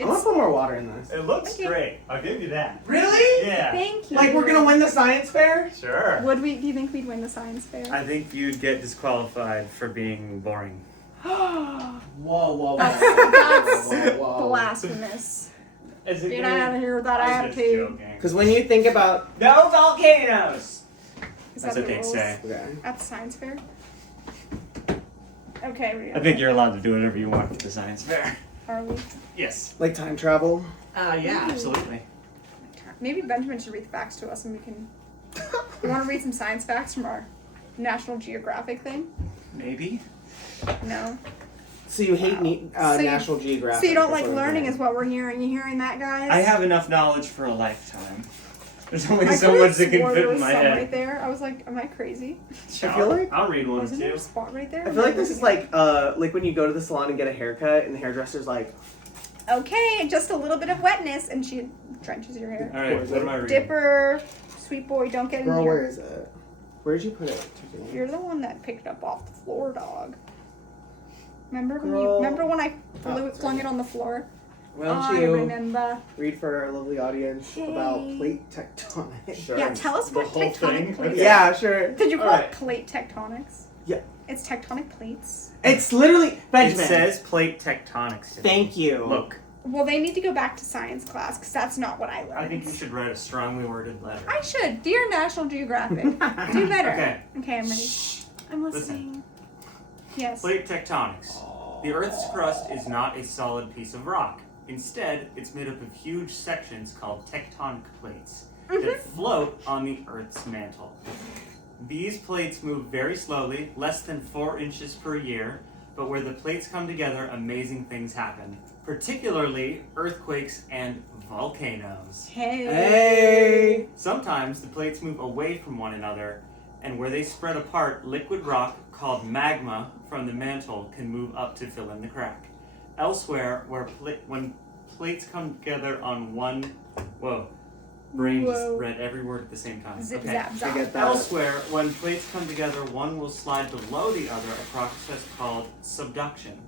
I want to put more water in this. It looks Okay. great. I'll give you that. Really? Yeah. Thank you. Like we're gonna win the science fair? Sure. Do you think we'd win the science fair? I think you'd get disqualified for being boring. Whoa. That's blasphemous. Is it Get good? out of here with that I was just attitude. joking. Because when you think about No volcanoes! Is That's that what the they rules say. okay. at the science fair? Okay, I think you're allowed to do whatever you want at the science fair. Are we? Yes. Like time travel. Yeah, Ooh. absolutely. Maybe Benjamin should read the facts to us and we can. You want to read some science facts from our National Geographic thing? Maybe. No. So you hate So you- National Geographic. So you don't is like what I'm learning, hearing. is what we're hearing. You hearing that, guys? I have enough knowledge for a lifetime. There's only I so could've much that can swore fit there in was my some head. right there. I was like, am I crazy? I feel like- I'll read one Wasn't there too. a spot right there? I feel like this is like when you go to the salon and get a haircut and the hairdresser's like, Okay, just a little bit of wetness, and she trenches your hair. Alright, what am I reading? Dipper, sweet boy, don't get in girl, here. where is it? Where'd you put it, Tiffany? You're the one that picked it up off the floor, dog. Remember Girl. when I Oh, flung it on the floor? Why don't I you remember. read for our lovely audience about Hey. plate tectonics? Sure. Yeah, tell us The what whole thing? tectonic plates. Okay. Yeah, sure. Did you call Alright. it plate tectonics? Yeah. It's tectonic plates. It's literally It Benjamin. says plate tectonics. Thank you. Look, Well, they need to go back to science class because that's not what I learned. I think you should write a strongly worded letter. I should. Dear National Geographic, do better. Okay. Okay, I'm ready. I'm listening. Listen. Yes. Plate tectonics. The Earth's crust is not a solid piece of rock. Instead, it's made up of huge sections called tectonic plates that float on the Earth's mantle. These plates move very slowly, less than 4 inches per year, but where the plates come together, amazing things happen, particularly earthquakes and volcanoes. Hey. Sometimes the plates move away from one another, and where they spread apart, liquid rock called magma from the mantle can move up to fill in the crack. Elsewhere, when plates come together on one, Brain just Whoa. read every word at the same time. Zip, Okay. zap, zap. I get that. Elsewhere, when plates come together, one will slide below the other, a process called subduction.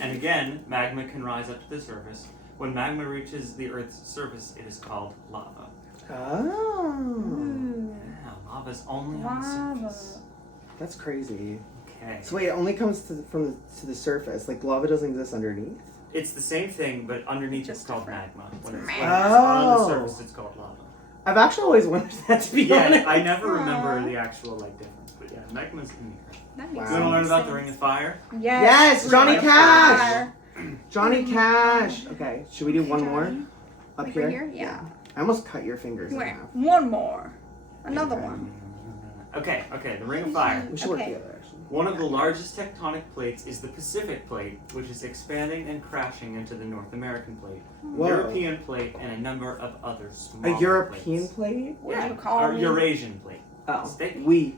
And again, magma can rise up to the surface. When magma reaches the Earth's surface, it is called lava. Oh. Yeah, lava's only on the surface. That's crazy. Okay. So wait, it only comes to the surface. Like lava doesn't exist underneath. It's the same thing, but underneath Just it's called different. magma. When it's magma. on the Oh. surface, it's called lava. I've actually always wondered that, to be Yeah, honest. I never remember the actual difference, but yeah, magma's in the Earth. That Wow. makes You want to learn about the sense. Ring of Fire? Yes, Johnny Ring of Cash. Fire. Johnny Cash. Okay, should we do one more Johnny. up Like here? right here? Yeah. I almost cut your fingers in Wait, half. one more. Another Okay. one. Okay, the Ring of Fire. We should work Okay. together, actually. One of the largest tectonic plates is the Pacific Plate, which is expanding and crashing into the North American Plate, Whoa. European Plate, and a number of other smaller A European plates. plate? What Yeah, do you call or me? Eurasian Plate. Oh, Steak. we.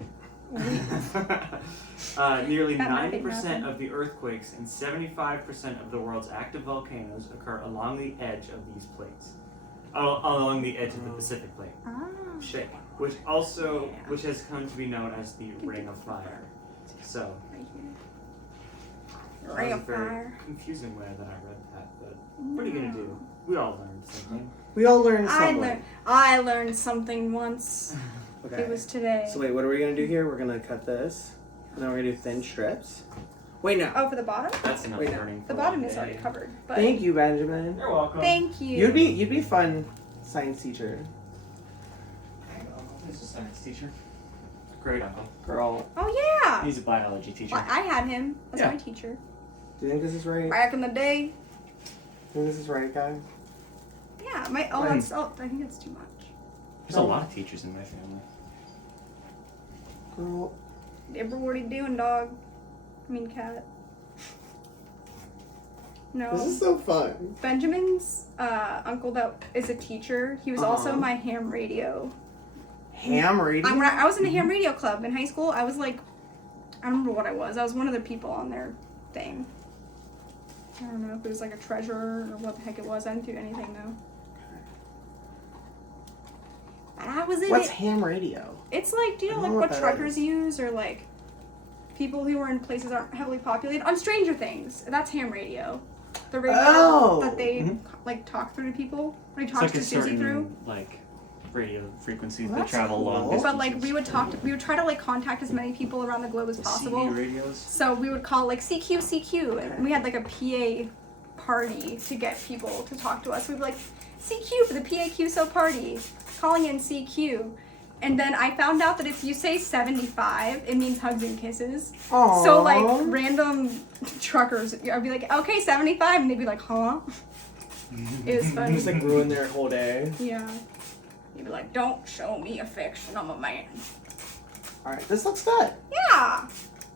Nearly That might be 90% nothing. of the earthquakes and 75% of the world's active volcanoes occur along the edge of these plates. Along the edge of the Pacific Plate. Ah. Shit. Which has come to be known as the Ring of Fire. So, Right here. that Ring was of a very Fire. confusing way that I read that, but what are you gonna do? We all learned something. We all learned something. I learned something once. Okay. It was today. So wait, what are we gonna do here? We're gonna cut this, and then we're gonna do thin strips. Wait, no. Oh, for the bottom? That's enough Wait, no. learning. The for bottom one is day. already covered. But Thank you, Benjamin. You're welcome. Thank you. You'd be fun science teacher. He's a science teacher. Great uncle. Girl, Oh yeah. He's a biology teacher. Well, I had him as Yeah. my teacher do you think this is right? back in the day. Do you think this is right, guy? Yeah. I think it's too much. There's a lot of teachers in my family. Girl, What are you doing, dog? I mean, cat. No. this is so fun. Benjamin's uncle that is a teacher. He was also Uh-huh. my ham radio. Ham radio? When I was in a ham radio club in high school, I was like, I don't remember what I was. I was one of the people on their thing. I don't know if it was like a treasurer or what the heck it was. I didn't do anything though. But I was in What's it. ham radio? It's like, do you know I like don't know what what that truckers is. use or like people who are in places aren't heavily populated? On Stranger Things, that's ham radio. The radio Oh. that they Mhm. like talk through to people. When he It's talks like a to Susie through. certain radio frequencies Well, that that's travel long cool. distances. But like we would try to like contact as many people around the globe as possible. CB radios. So we would call like CQ, and we had like a PA party to get people to talk to us. We'd be like, CQ for the PAQSO party, calling in CQ. And then I found out that if you say 75, it means hugs and kisses. Aww. So like random truckers, I'd be like, okay, 75, and they'd be like, huh? It was funny. Just like ruin their whole day. Yeah. You'd be like, don't show me affection, I'm a man. Alright, this looks good. Yeah,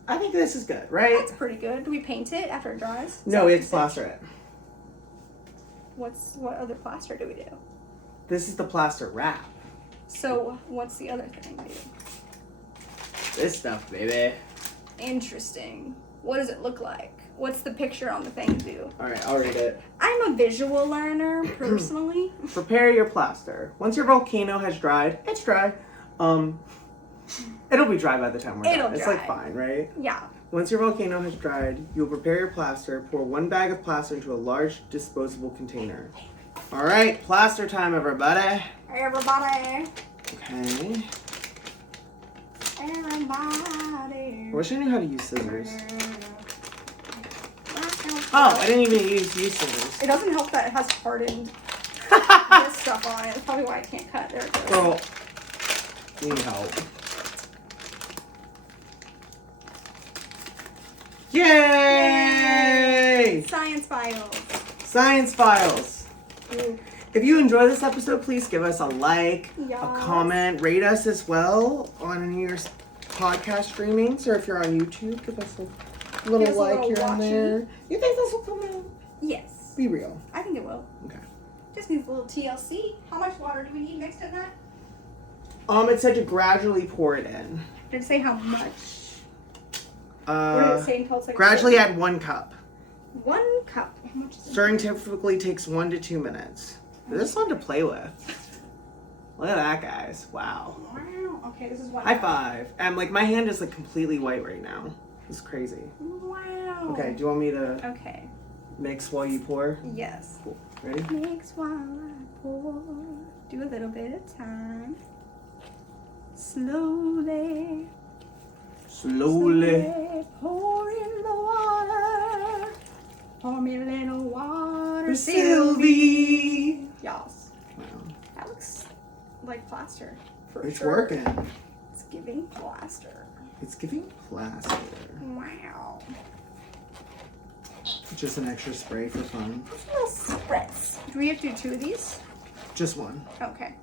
I think this is good, right? that's pretty good. Do we paint it after it dries? No, we have to plaster it. What other plaster do we do? This is the plaster wrap. So what's the other thing, dude? This stuff, baby. Interesting. What does it look like? What's the picture on the thing do? Alright, I'll read it. I'm a visual learner, personally. Prepare your plaster. Once your volcano has dried, it's dry. It'll be dry by the time we're It'll done. It's like dry. fine, right? Yeah. Once your volcano has dried, you'll prepare your plaster. Pour 1 bag of plaster into a large disposable container. Alright, plaster time, everybody. Everybody. Okay. Everybody. I wish I knew how to use scissors. Oh, I didn't even use scissors. It doesn't help that it has hardened this stuff on it. That's probably why I can't cut. There it goes. Girl, we need help. Yay! Science files. Science files. Ooh. If you enjoy this episode, please give us a like, Yes. a comment, rate us as well on any of your podcast streamings, or if you're on YouTube, give us a little Give us a like little here and watching. there. You think this will come out? Yes. Be real. I think it will. Okay. Just needs a little TLC. How much water do we need mixed in that? It said to gradually pour it in. Did it say how much? What did it say until it's like Gradually add 1 cup. 1 cup. How much is it? Stirring typically takes 1 to 2 minutes. This is fun to play with. Look at that, guys. Wow. Wow. Okay, this is one. High five. And like my hand is like completely white right now. It's crazy. Wow. Okay, do you want me to Okay. mix while you pour? Yes. Cool. Ready? Mix while I pour. Do a little bit at a time. Slowly. Slowly. Pour in the water. Pour me a little water, Sylvie. Yes. Wow. That looks like plaster. For It's sure. working. It's giving plaster. It's giving plaster. Wow. Just an extra spray for fun. It's a little spritz. Do we have to do 2 of these? Just one. Okay.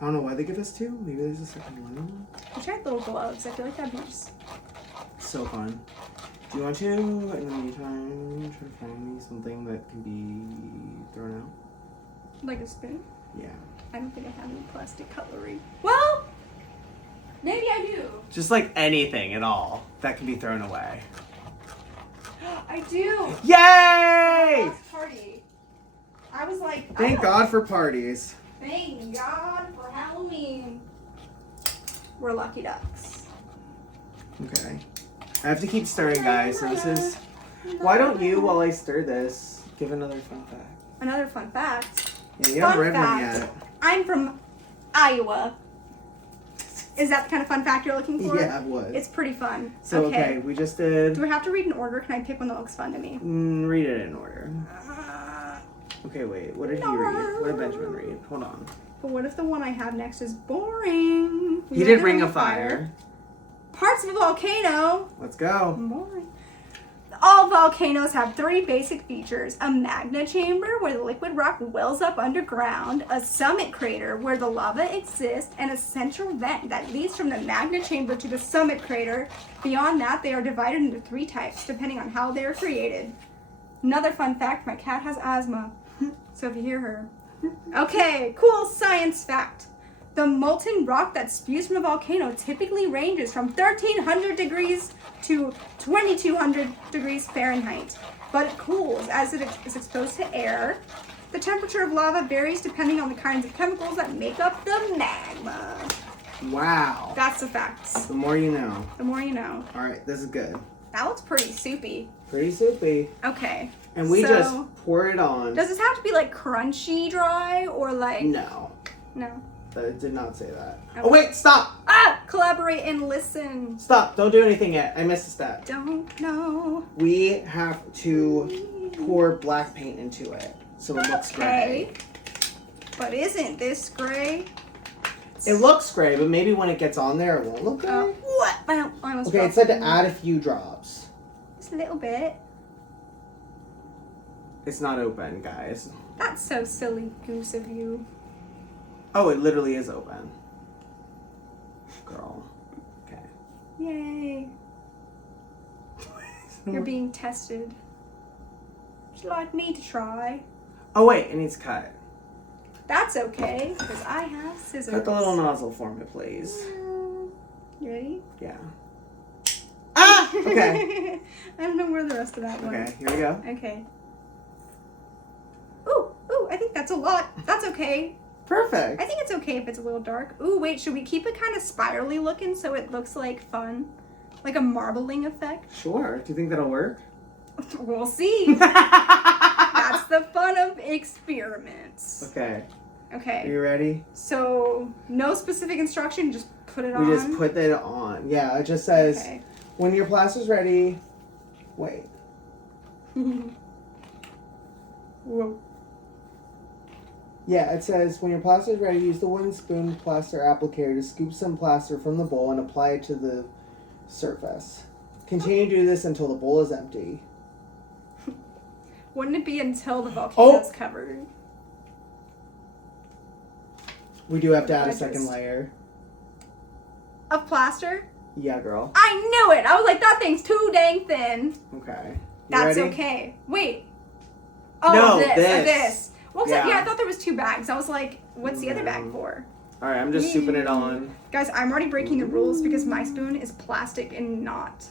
I don't know why they give us 2. Maybe there's a second one. We tried little gloves. I feel like that'd be just. So fun. Do you want to, in the meantime, try to find me something that can be thrown out? Like a spoon? Yeah. I don't think I have any plastic cutlery. Well, maybe I do. Just like anything at all that can be thrown away. I do. Yay! Last party. I was like, Thank God for parties. Thank God for Halloween. We're lucky ducks. Okay. I have to keep stirring, guys. So this is. Why don't you, while I stir this, give another fun fact? Another fun fact. Yeah, you haven't Fun read one fact. yet. I'm from Iowa. Is that the kind of fun fact you're looking for? Yeah, it was. It's pretty fun. So, okay, we just did. Do I have to read in order? Can I pick one that looks fun to me? Read it in order. Okay, wait. What did he read? What did Benjamin read? Hold on. But what if the one I have next is boring? He did Ring of Fire. Parts of a volcano. Let's go. Boring. All volcanoes have 3 basic features: a magma chamber where the liquid rock wells up underground, a summit crater where the lava exists, and a central vent that leads from the magma chamber to the summit crater. Beyond that, they are divided into 3 types depending on how they are created. Another fun fact, my cat has asthma, so if you hear her. Okay, cool science fact. The molten rock that spews from a volcano typically ranges from 1,300 degrees to 2,200 degrees Fahrenheit, but it cools as it is exposed to air. The temperature of lava varies depending on the kinds of chemicals that make up the magma. Wow. That's the facts. The more you know. The more you know. All right, this is good. That looks pretty soupy. Pretty soupy. Okay. And we so, just pour it on. Does this have to be like crunchy dry or like... No. No. It did not say that. Okay. Oh, wait, stop! Ah! Collaborate and listen. Stop, don't do anything yet. I missed a step. Don't know. We have to pour black paint into it so it looks gray. But isn't this gray? It looks gray, but maybe when it gets on there, it won't look gray. What? I almost Okay, it dropped said to it. add a few drops. Just a little bit. It's not open, guys. That's so silly goose of you. Oh, it literally is open. Girl. Okay. Yay. You're being tested. Would you like me to try? Oh, wait, it needs cut. That's okay, because I have scissors. Cut the little nozzle for me, please. You ready? Yeah. Ah! Okay. I don't know where the rest of that went. Okay, here we go. Okay. Ooh, I think that's a lot. That's okay. Perfect. I think it's okay if it's a little dark. Ooh, wait, should we keep it kind of spirally looking so it looks like fun? Like a marbling effect? Sure. Do you think that'll work? We'll see. That's the fun of experiments. Okay. Are Okay, you ready? so no specific instruction, just put it on. We just put it on. Yeah, it just says, Okay. when your plaster's ready, wait. Whoa. Yeah, it says, when your plaster is ready, use the wooden spoon plaster applicator to scoop some plaster from the bowl and apply it to the surface. Continue to do this until the bowl is empty. Wouldn't it be until the volcano's covered? We do have to add a I second just- layer. Of plaster? Yeah, girl. I knew it! I was like, that thing's too dang thin. Okay. You That's ready? okay. Wait. Oh, No, this. this. This. Well, Yeah. yeah, I thought there was 2 bags. I was like, what's the other bag No. for? Alright, I'm just souping it on. Guys, I'm already breaking the rules because my spoon is plastic and not.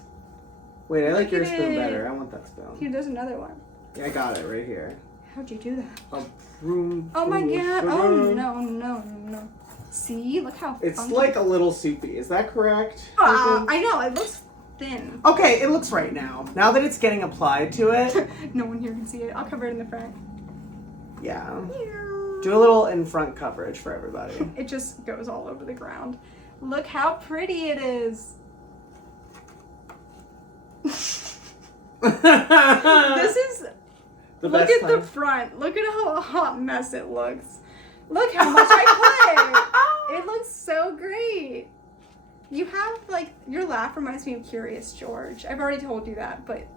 Wait, I like Look your at spoon it. better. I want that spoon. Here, there's another one. Yeah, I got it right here. How'd you do that? Oh my god. Oh, no. See? Look how It's funky. like a little soupy. Is that correct? I know. It looks thin. Okay, it looks right now. Now that it's getting applied to it. No one here can see it. I'll cover it in the front. Yeah. Do a little in front coverage for everybody. It just goes all over the ground. Look how pretty it is. This is... Look at the front. Look at how a hot mess it looks. Look how much I put. It looks so great. You have, like, your laugh reminds me of Curious George. I've already told you that, but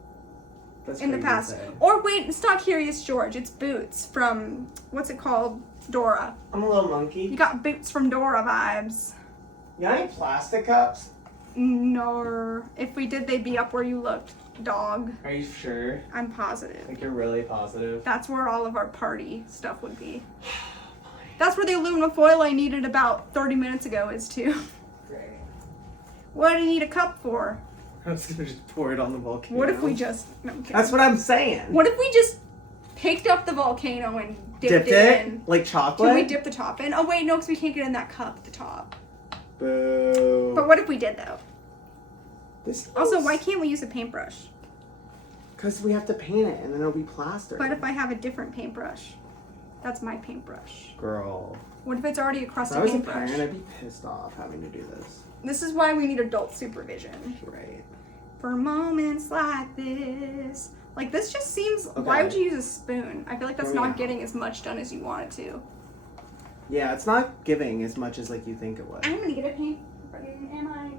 That's in the crazy to past. say. Or wait, it's not Curious George. It's Boots from, what's it called? Dora. I'm a little monkey. You got Boots from Dora vibes. You got any plastic cups? No. If we did, they'd be up where you looked, dog. Are you sure? I'm positive. Like, you're really positive? That's where all of our party stuff would be. That's where the aluminum foil I needed about 30 minutes ago is too. Great. What do you need a cup for? I was gonna just pour it on the volcano. What if we just... No, I'm kidding. That's what I'm saying. What if we just picked up the volcano and dipped it in? Like chocolate? Can we dip the top in? Oh wait, no, because we can't get in that cup at the top. Boo. But what if we did though? This Also, why can't we use a paintbrush? Because we have to paint it and then it'll be plastered. But if I have a different paintbrush? That's my paintbrush. Girl. What if it's already a If crusted I was a paintbrush? parent, I'd be pissed off having to do this. This is why we need adult supervision. Right. For moments like this. Like, this just seems... Why would you use a spoon? I feel like that's not getting as much done as you want it to. Yeah, it's not giving as much as, like, you think it would. I'm gonna get a paint... Am I?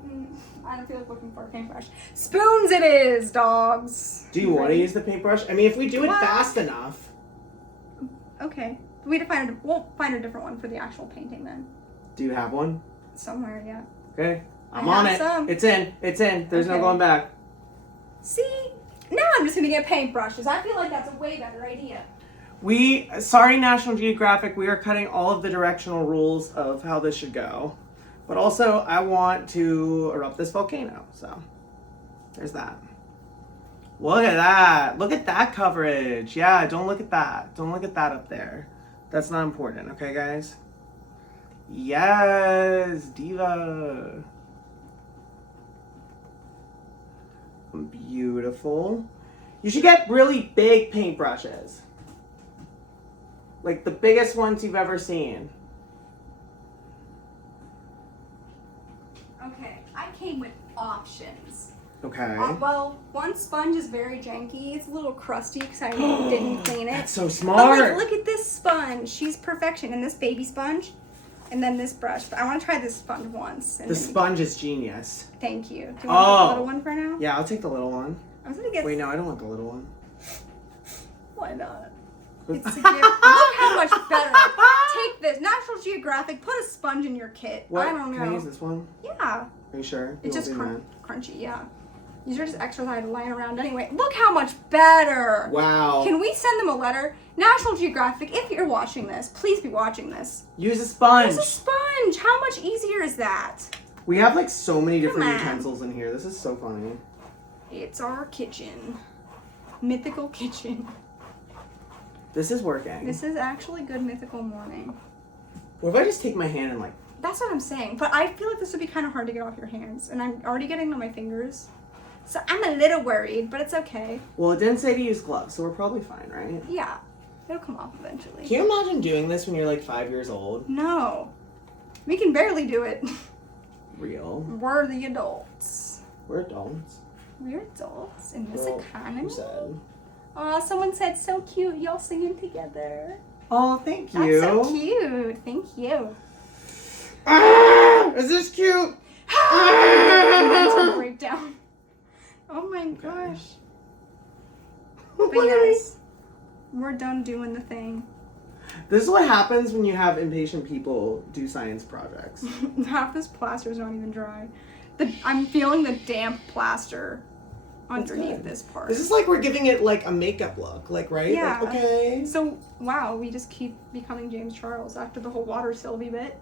I don't feel like looking for a paintbrush. Spoons it is, dogs! Do you want to use the paintbrush? I mean, if we do it What? fast enough. Okay. We'll find a different one for the actual painting then. Do you have one? Somewhere, yeah. Okay. I'm I on have it. some. It's in. It's in. There's no Okay. going back. See? Now I'm just gonna get paintbrushes. I feel like that's a way better idea. Sorry, National Geographic, we are cutting all of the directional rules of how this should go. But also, I want to erupt this volcano. So, there's that. Look at that. Look at that coverage. Yeah, don't look at that. Don't look at that up there. That's not important, okay, guys? Yes, diva. Beautiful. You should get really big paintbrushes. Like the biggest ones you've ever seen. Okay, I came with options. Okay. Well, one sponge is very janky. It's a little crusty because I didn't clean it. That's so But smart. like, look at this sponge. She's perfection. And this baby sponge. And then this brush. But I want to try this sponge once. And The then- sponge is genius. Thank you. Do you want the Oh. little one for now? Yeah, I'll take the little one. I was going to get... Wait, no, I don't want the little one. Why not? It's a gift. Look how much better. Take this. National Geographic, put a sponge in your kit. What? I don't know. Can I use this one? Yeah. Are you sure? You It's just won't be mad? crunchy, yeah. These are just exercise lying around anyway. Look how much better. Wow. Can we send them a letter? National Geographic, if you're watching this, please be watching this. Use a sponge. Use a sponge. How much easier is that? We have like so many different Come on. utensils in here. This is so funny. It's our kitchen. Mythical kitchen. This is working. This is actually good mythical morning. What if I just take my hand and like... That's what I'm saying. But I feel like this would be kind of hard to get off your hands. And I'm already getting on my fingers. So I'm a little worried, but it's okay. Well, it didn't say to use gloves, so we're probably fine, right? Yeah. It'll come off eventually. Can you imagine doing this when you're like 5 years old? No. We can barely do it. Real. We're the adults. We're adults. We're adults in this Well, economy. who said? Aw, someone said so cute. Y'all singing together. Oh, thank you. That's so cute. Thank you. Ah, is this cute? Mental breakdown. Oh my gosh. But yes, we're done doing the thing. This is what happens when you have impatient people do science projects. Half this plaster is not even dry. I'm feeling the damp plaster underneath good. this part. This is like we're giving it like a makeup look, like, right? Yeah. Like, okay. So, wow, we just keep becoming James Charles after the whole water Sylvie bit.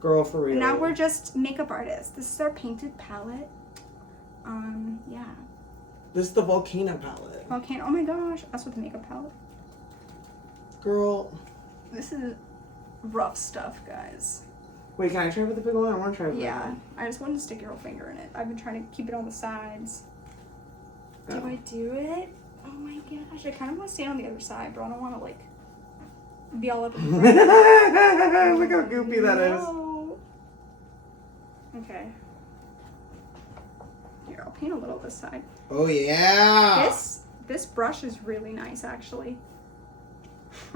Girl, for real. And now we're just makeup artists. This is our painted palette. Yeah. This is the volcano palette. Volcano. Oh my gosh, that's what the makeup palette. Girl. This is rough stuff, guys. Wait, can I try with the big one? I want to try with the big Yeah, one. I just wanted to stick your whole finger in it. I've been trying to keep it on the sides. Oh. Do I do it? Oh my gosh, I kind of want to stand on the other side, but I don't want to, like, be all up in front. Look how goopy that is. No. Okay. Here, I'll paint a little this side. Oh, yeah. This brush is really nice, actually.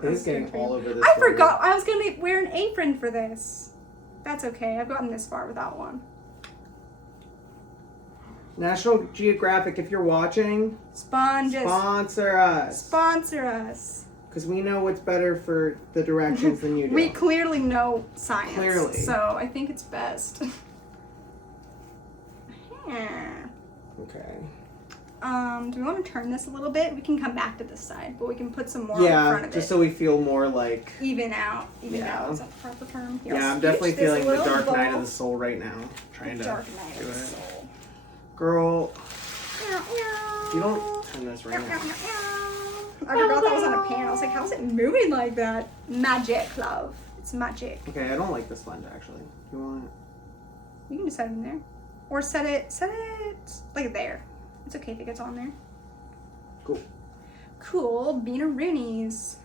It is getting all over this. I forgot I was going to wear an apron for this. That's okay. I've gotten this far without one. National Geographic, if you're watching, Sponges. sponsor us. Sponsor us. Because we know what's better for the directions than you do. We clearly know science. Clearly. So I think it's best. Okay. Do we want to turn this a little bit? We can come back to this side, but we can put some more on the front Yeah, of just it. so we feel more like... Even out. Yeah. Is that the proper term? Here, Yeah, I'll I'm definitely scooch this a feeling the little dark night of bowl. the soul right now. Trying to Dark night do of the it. soul. Girl, you don't turn this right now. I forgot that was on a pan. I was like, how's it moving like that? Magic, love. It's magic. Okay, I don't like this lens actually. You want it? You can just set it in there. Or set it like there. It's okay if it gets on there. Cool. Cool beaneroonies.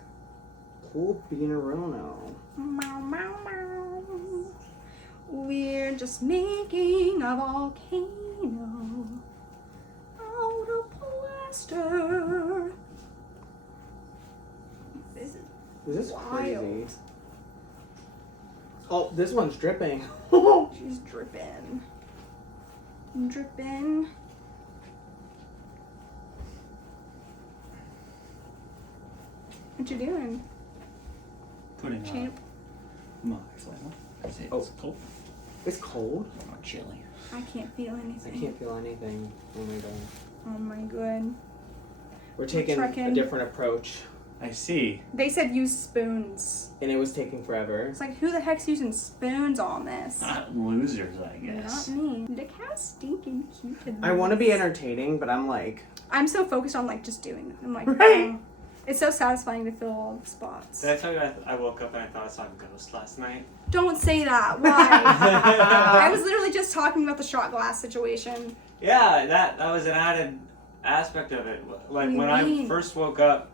Cool Beanerono. Meow, meow, meow. We're just making a volcano out of plaster. This is This is wild. crazy. Oh, this one's dripping. She's dripping. Dripping. What you doing? Putting Champ? my flannel. It's Oh. cold. It's cold. Not chilly. I can't feel I anything. can't feel anything. Oh my god. Oh my god. We're taking a trekking. different approach. I see. They said use spoons. And it was taking forever. It's like, who the heck's using spoons on this? Not losers, I guess. Not me. Look how stinking cute it is. I want to be entertaining, but I'm like... I'm so focused on, like, just doing it. I'm like, Right. oh. It's so satisfying to fill all the spots. Did I tell you I woke up and I thought I saw a ghost last night? Don't say that. Why? I was literally just talking about the shot glass situation. Yeah, that was an added aspect of it. Like, do you when mean? I first woke up,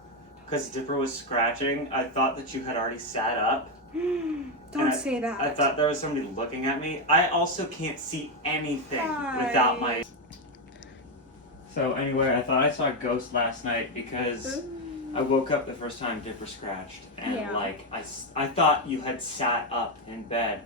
because Dipper was scratching, I thought that you had already sat up. Don't say that. I thought there was somebody looking at me. I also can't see anything without my... So anyway, I thought I saw a ghost last night because I woke up the first time Dipper scratched. And Yeah. like, I thought you had sat up in bed.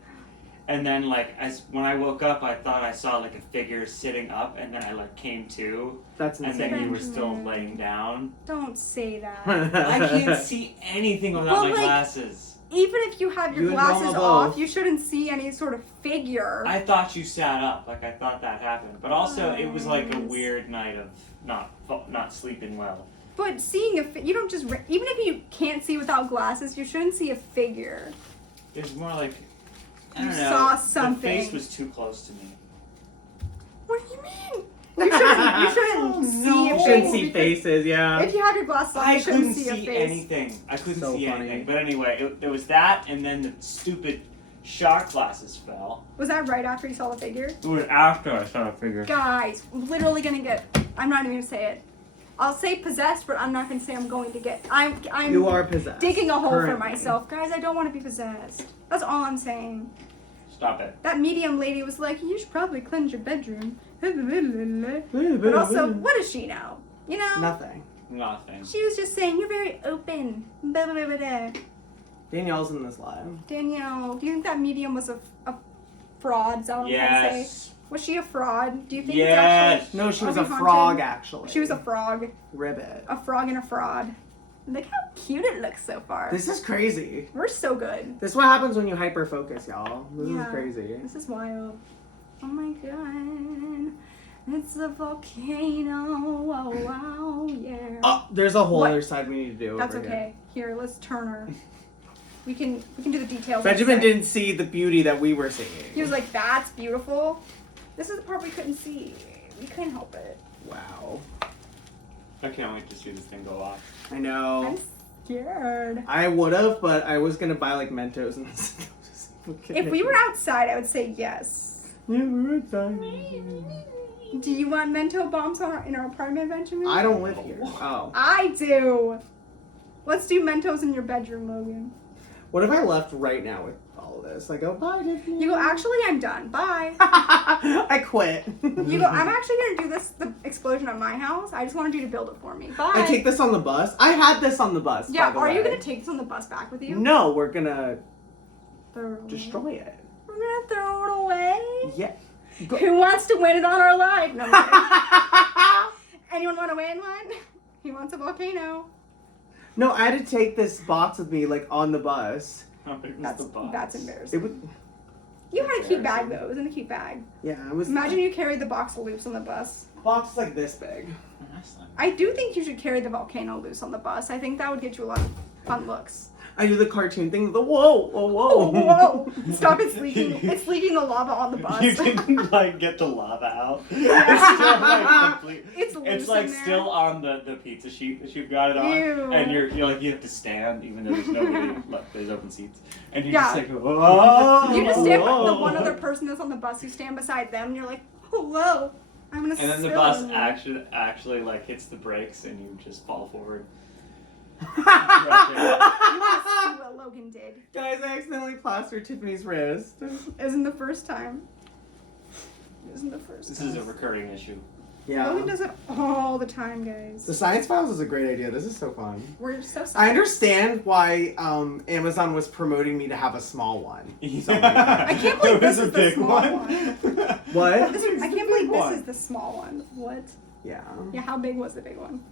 And then like, when I woke up, I thought I saw like a figure sitting up, and then I like came to, That's and insane. then you were still laying down. Don't say that. I can't see anything without Well, my like, glasses. Even if you have your You and glasses Mama off, both. you shouldn't see any sort of figure. I thought you sat up, like I thought that happened. But also, it was like a Nice. weird night of not sleeping well. But seeing you don't just, even if you can't see without glasses, you shouldn't see a figure. It was more like, I You don't know. saw The something. face was too close to me. What do you mean? You shouldn't see a You face. shouldn't see because faces, yeah. If you have your glasses on, I you shouldn't couldn't see a see face. anything. I couldn't So see funny. anything. But anyway, it was that, and then the stupid shot glasses fell. Was that right after you saw the figure? It was after I saw a figure. Guys, I'm literally gonna get. I'm not even gonna say it. I'll say possessed, but I'm not gonna say I'm going to get. I'm You are possessed. digging a hole for Currently. myself, guys. I don't want to be possessed. That's all I'm saying. Stop it. That medium lady was like, you should probably cleanse your bedroom. But also, what does she know? You know? Nothing. Nothing. She was just saying, you're very open. Blah, blah, blah, blah. Danielle's in this live. Danielle, do you think that medium was a fraud? Is that what I'm trying to say? Yes. Was she a fraud? Do you think Yes. it's actually... No, she was Are a we frog, haunted? actually. She was a frog. Ribbit. A frog and a fraud. Look how cute it looks so far. This is crazy. We're so good. This is what happens when you hyper focus, y'all. This Yeah. is crazy. This is wild. Oh my god. It's a volcano. Oh wow, yeah. Oh, there's a whole What? other side we need to do. That's over okay. Here, let's turn her. We can do the details. Benjamin next time. didn't see the beauty that we were seeing. He was like, "That's beautiful." This is the part we couldn't see. We couldn't help it. Wow. I can't wait to see this thing go off. I know. I'm scared. I would have, but I was gonna buy like Mentos and If we were outside, I would say yes. Yeah, we're outside. Do you want Mento bombs in our apartment, Benjamin? I don't live here. Oh. I do. Let's do Mentos in your bedroom, Logan. What if I left right now with all of this? I go, bye, Tiffany. You go, actually, I'm done. Bye. I quit. You go, I'm actually going to do the explosion on my house. I just wanted you to build it for me. Bye. I take this on the bus. I had this on the bus. Yeah, by the are you way. going to take this on the bus back with you? No, we're gonna Throw it away. destroy it. We're going to throw it away? Yeah. Go- Who wants to win it on our live? No, anyone want to win one? He wants a volcano. No, I had to take this box with me, like, on the bus. How big was the box? That's embarrassing. It was, You had a cute bag though. It was in a cute bag. yeah, it was. Imagine you carried the box of loops on the bus. box is like this big. I do think you should carry the volcano loose on the bus. I think that would get you a lot of fun looks. I do the cartoon thing. The whoa, whoa, whoa. Oh, whoa! Stop! It's leaking. It's leaking the lava on the bus. You didn't like get the lava out. It's still like complete. It's loose It's like in there. still on the pizza sheet that you've got it on, Ew. and you're like you have to stand even though there's nobody. Like, there's open seats, and you're Yeah. just like whoa. You just stand by the whoa. one other person that's on the bus. You stand beside them, and you're like, oh, whoa! I'm gonna. And then the spill bus on you. actually like hits the brakes, and you just fall forward. You must see what Logan did. Guys, I accidentally plastered Tiffany's wrist. Isn't the first time. Isn't the first This time. is a recurring issue. Yeah. Logan does it all the time, guys. The Science Files is a great idea. This is so fun. We're so I sorry. understand why Amazon was promoting me to have a small one. I can't believe It was this a is the big small one. What? I can't believe this is the small one. What? Yeah. Yeah, how big was the big one?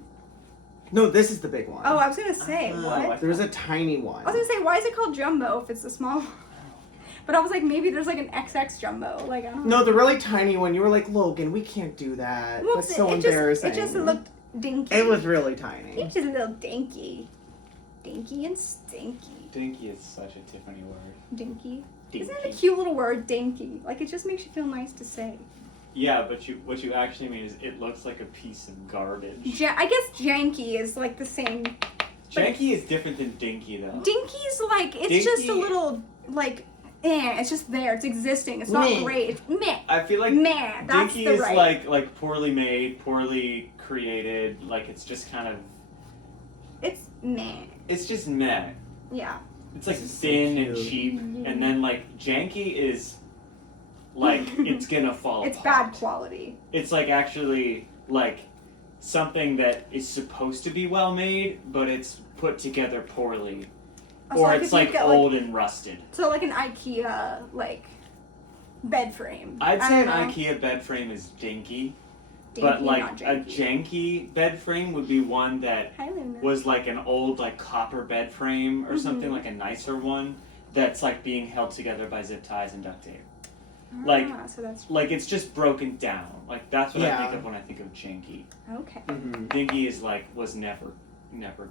No, this is the big one. Oh, I was gonna say, Oh, what? There was a tiny one. I was gonna say, why is it called jumbo if it's the small one? But I was like, maybe there's like an XX jumbo. Like, I don't know. No, the really tiny one. You were like, Logan, we can't do that. Whoops, That's so it embarrassing. It just looked dinky. It was really tiny. It's just a little dinky. Dinky and stinky. Dinky is such a Tiffany word. Dinky. Isn't it a Dinky. cute little word, dinky? Like, it just makes you feel nice to say. Yeah, but what you actually mean is it looks like a piece of garbage. I guess janky is like the same. Janky is different than dinky though. Dinky's like, it's just a Dinky- little, like, it's just there. It's existing. It's not Meh. great. It's meh. I feel like Meh. That's dinky the is right. like poorly made, poorly created. Like it's just kind of It's meh. it's just meh. Yeah. It's like This is so thin and cute. cheap, and then like janky is like it's gonna fall It's apart. bad quality. It's like actually like something that is supposed to be well made, but it's put together poorly, So, or if it's you like get, old and rusted. So like an IKEA like bed frame. I'd I say an don't know. IKEA bed frame is dinky, Dinky, but like not a janky. janky bed frame would be one that Hi, Luna. was like an old like copper bed frame or something, Mhm. like a nicer one that's like being held together by zip ties and duct tape. like- So that's Like it's just broken down. Like that's what I Yeah. think of when I think of janky. okay. Mm-hmm. Dinky is like was never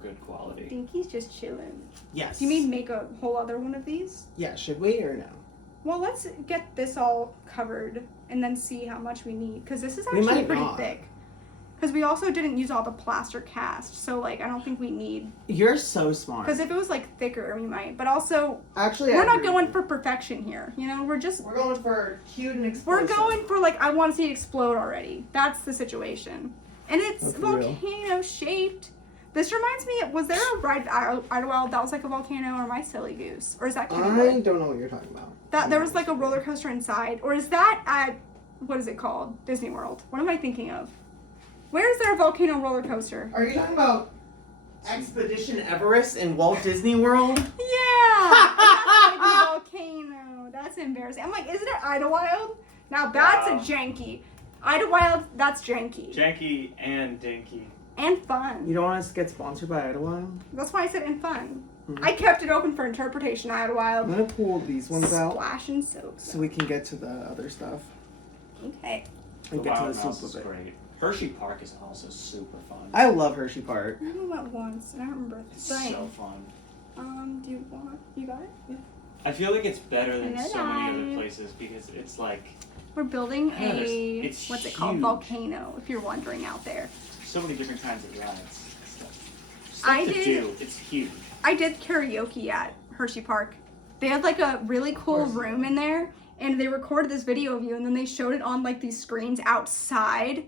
good quality. Dinky's just chilling. Yes. Do you mean make a whole other one of these? Yeah, should we or no? Well, let's get this all covered and then see how much we need. Because this is We actually might pretty not. thick. Because we also didn't use all the plaster cast. So, like, I don't think we need... You're so smart. Because if it was, like, thicker, we might. But also, Actually, I we're not agree going with for perfection here. You know, we're just... you. We're going for cute and We're explosive. going for, like, I want to see it explode already. That's the situation. And it's That's real. volcano-shaped. This reminds me, was there a ride at Idlewild that was like a volcano, or my silly goose? Or is that I Kennywood? don't know what you're talking about. That there was like a roller coaster inside, or is that at what is it called? Disney World. What am I thinking of? Where is there a volcano roller coaster? Are you talking about Expedition Everest in Walt Disney World? Yeah, that's like a volcano. That's embarrassing. I'm like, isn't it Idlewild? Now that's Wow. a janky. Idlewild, that's janky Janky and dinky. and fun. You don't want us to get sponsored by Idlewild? That's why I said and fun. Mhm. I kept it open for interpretation. I'm Idlewild. gonna pull these ones out Splash and soak. so we can get to the other stuff Okay. and The get to Wild the Mouse soup is of it. great. Hershey Park is also super fun. I love Hershey Park. I only went once, and I don't remember a It's thing. so fun. Do you want? You got it? Yeah. I feel like it's better than so many Hello. other places because it's like We're building Yeah, it's what's it called? huge. Volcano, if you're wondering out there. so many different kinds of rides. and stuff. I to did. do. It's huge. I did karaoke at Hershey Park. They had like a really cool room in there, and they recorded this video of you, and then they showed it on like these screens outside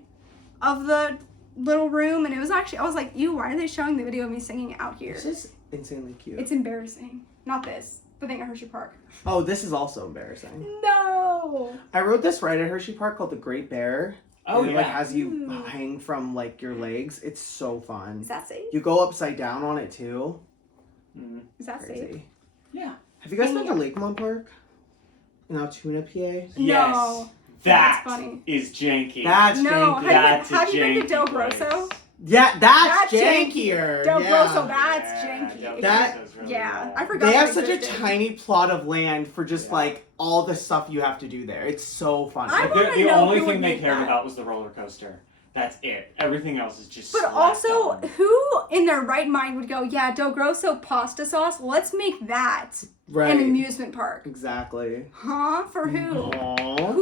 of the little room, and it was actually, I was like, ew, why are they showing the video of me singing out here? This is insanely cute. It's embarrassing. Not this, but thing at Hershey Park. Oh, this is also embarrassing. No! I rode this ride at Hershey Park called the Great Bear. Oh, and it, yeah. like has you hang from like your legs. It's so fun. Is that safe? You go upside down on it too. Is that safe? Crazy. Yeah. Have you guys been to Lakeland Park in Altoona, PA? Yes. No. That That's funny. is janky. That's No, janky. have you been to Del Grosso? Yeah, that's janky. jankier. Del yeah. Grosso, that's Del janky. That- Grosso's really Yeah, cool. I forgot. They that have such a existed. tiny plot of land for just like all the stuff you have to do there. It's so fun. I The, wanna the know only who thing would they make cared that. about was the roller coaster. That's it. Everything else is just. But slapped also, on. who in their right mind would go, yeah, Del Grosso pasta sauce, let's make that Right. an amusement park? Exactly. Huh? For who? Aww.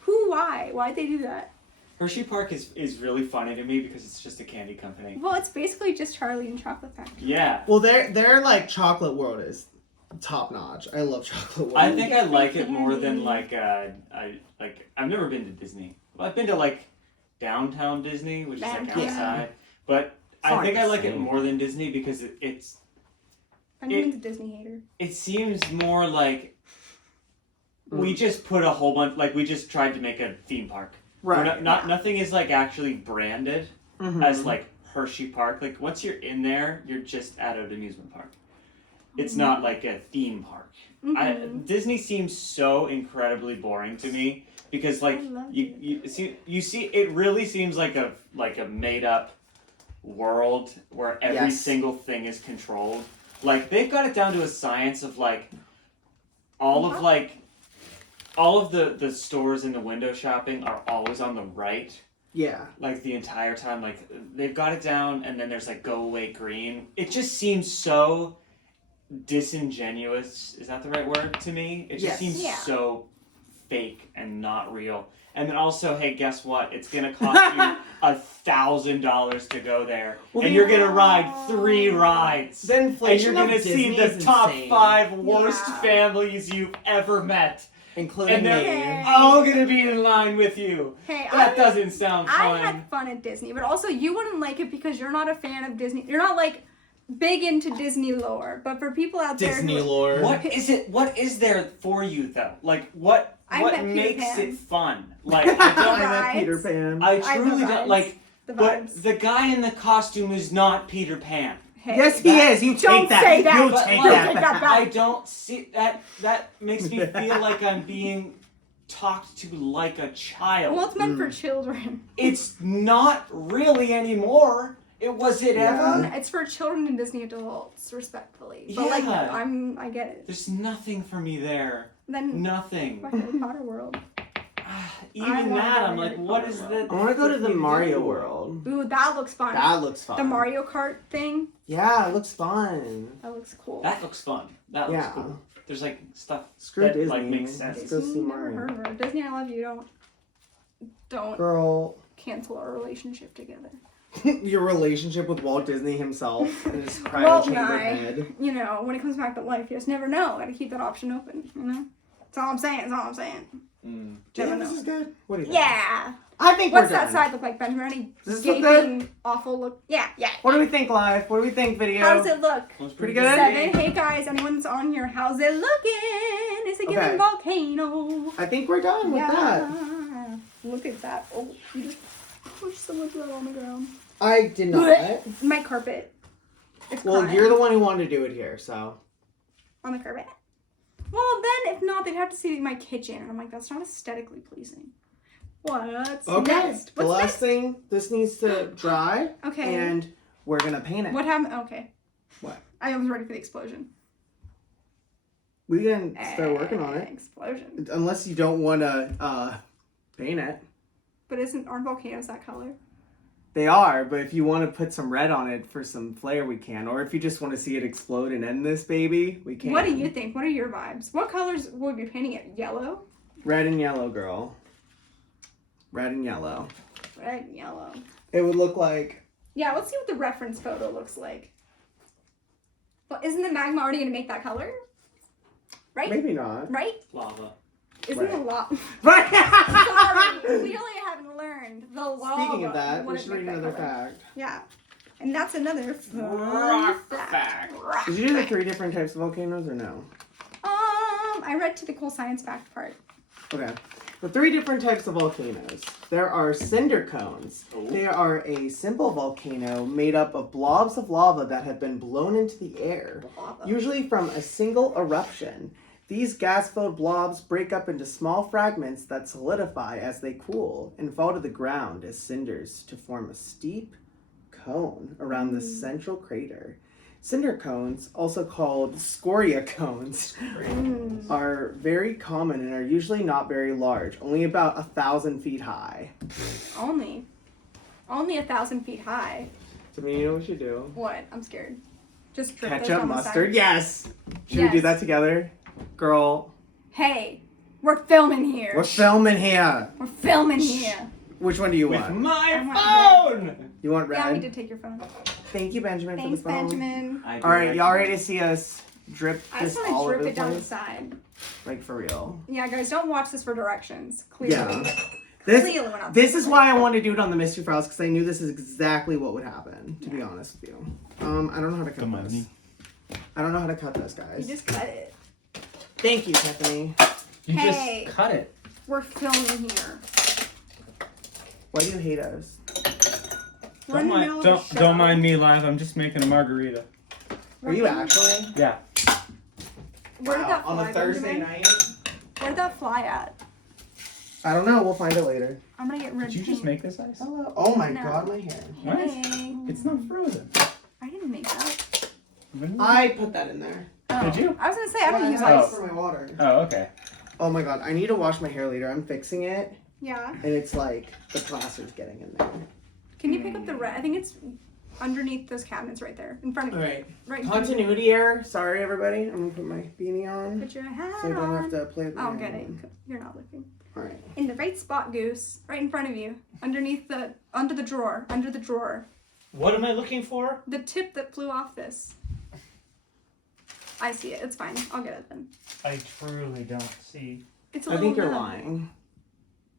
Who, why? Why'd they do that? Hershey Park is really funny to me because it's just a candy company. Well, it's basically just Charlie and Chocolate Factory. Yeah. Well, their like chocolate world is top notch. I love chocolate world. I think I like it more than like I've never been to Disney. Well, I've been to like downtown Disney, which is like Downtown. outside. But I not think I the like it same. more than Disney because it's I'm even a Disney hater. it seems more like we just put a whole bunch we just tried to make a theme park. right. We're not nothing is like actually branded Mhm. as like Hershey Park. Like once you're in there, you're just at an amusement park. It's not like a theme park. Disney seems so incredibly boring to me because like I love you see it really seems like a made up world where every Yes. single thing is controlled. Like they've got it down to a science of like all of the stores in the window shopping are always on the right. Yeah. Like the entire time, like they've got it down, and then there's like go away green. It just seems so disingenuous. Is that the right word to me? It just Yes. seems Yeah. so fake and not real. And then also, hey, guess what? It's gonna cost you $1,000 to go there, Well, and you're gonna ride 3 rides. The And inflation you're of gonna see Disney the is top insane. 5 worst Yeah. families you've ever met, including and they're me. all gonna be in line with you. Hey, That doesn't sound I fun. had fun at Disney, but also you wouldn't like it because you're not a fan of Disney. You're not like big into Disney lore. But for people out there Disney who, lore. What is it? What is there for you though? Like what I met Peter makes Pan. it fun? Like I I don't. met Rides. Peter Pan. I I truly know don't rides. like. the But vibes. the guy in the costume is not Peter Pan. Hey, Yes, he is. You Don't take that. say that. You But, take like, that take back. that back. I don't see that. That makes me feel like I'm being talked to like a child. Well, it's meant for children. It's not really anymore. It was it Yeah. ever? It's for children and Disney adults, respectfully. But like, Yeah. I get it. There's nothing for me there. Then Nothing. my Harry Potter world. Even wanna that, go I'm to like, Harry what Potter is world. that? I want to go to the freaking Mario do? World. Ooh, that looks fun. That looks fun. The Mario Kart thing. Yeah, it looks fun. That looks cool. That looks fun. That looks Yeah. cool. There's like stuff Screw that Disney. like makes sense. Let's go see Disney, never Mario. heard of her. Disney, I love you. Don't Girl, cancel our relationship together. your relationship with Walt Disney himself in his Walt cryo and chamber I. head. You know, when it comes back to life, you just never know. Gotta keep that option open, you know? That's all I'm saying. That's all I'm saying. Mm. Do you Never think this know. is good? What do you think? Yeah. I think What's we're that done. side look like, Benjamin? Any Does this look gaping, awful look? Yeah, yeah. What do we think live? What do we think video? How does it look? Looks Pretty good? 7. Hey guys, anyone's on here? How's it looking? Is it giving Okay. volcano? I think we're done with that. Look at that. Oh, you just pushed some of that on the ground. I did not. My carpet. It's Well, crying. you're the one who wanted to do it here, so. On the carpet. Well, then, if not, they'd have to see my kitchen. And I'm like, that's not aesthetically pleasing. What's Okay. next? The What's last next? thing, this needs to dry. Okay. And we're gonna paint it. What happened? Okay. What? I was ready for the explosion. We can start working on it. Explosion. Unless you don't want to paint it. But aren't volcanoes that color? They are, but if you want to put some red on it for some flair, we can. Or if you just want to see it explode and end this baby, we can. What do you think? What are your vibes? What colors would we be painting it? Yellow? Red and yellow, girl. Red and yellow. Red and yellow. It would look like... Yeah, let's see what the reference photo looks like. But isn't the magma already gonna make that color? Right? Maybe not. Right? Lava. Isn't Right. the lava? Right. Sorry, clearly I haven't learned the lava. Speaking of that, we wouldn't should read make that another color. fact. Yeah. And that's another fun Rock fact. fact. Rock Did you do the fact. 3 different types of volcanoes or no? I read to the cool science fact part. Okay. The 3 different types of volcanoes. There are cinder cones. Oh. They are a simple volcano made up of blobs of lava that have been blown into the air, Lava. usually from a single eruption. These gas-filled blobs break up into small fragments that solidify as they cool and fall to the ground as cinders to form a steep cone around the central crater. Cinder cones, also called scoria cones, are very common and are usually not very large, only about 1,000 feet high. Only 1,000 feet high. So, you know what we should do? What? I'm scared. Just drip those Ketchup, down the mustard, side. yes! Should we do Yes. that together? Girl, Hey, we're filming here. we're filming here. We're filming here. Which one do you With want? my phone! You want red? Yeah, we did take your phone. Thank you, Benjamin, Thanks, for the phone. Benjamin. I do All right, like y'all it. ready to see us drip I this just all want over to drip the it down the place? side. Like, for real. Yeah, guys, don't watch this for directions. Clearly. Yeah. Clearly we're not This is why I wanted to do it on the mystery files, because I knew this is exactly what would happen, to be honest with you. I don't know how to cut this. I don't know how to cut this, You guys. just cut it. Thank you, Tiffany. You Hey. just cut it. We're filming here. Why do you hate us? We're in the middle of a show. Don't mind me live. I'm just making a margarita. Are you actually? Yeah. Where did that fly, on a Thursday Benjamin? night? Where did that fly at? I don't know. We'll find it later. I'm gonna get rid of Did you just make this ice? Hello. Oh my No. god, my hair. What? Hey. It's not frozen. I didn't make that. I put that in there. Oh. Did you? I was gonna say, I don't use ice ice. for my water. Oh, okay. Oh my god, I need to wash my hair later. I'm fixing it, Yeah. and it's like the plaster's getting in there. Can you pick up the red? I think it's underneath those cabinets right there. In front of you. Alright. Right in front of you. Continuity error. Sorry, everybody. I'm gonna put my beanie on Put your hat so I don't on. have to play with my I'll hair get it. on. You're not looking. Alright. In the right spot, Goose. Right in front of you. Underneath the, under the drawer. Under the drawer. What am I looking for? The tip that flew off this. I see it. It's fine. I'll get it then. I truly don't see. It's a I little think you're nub. lying.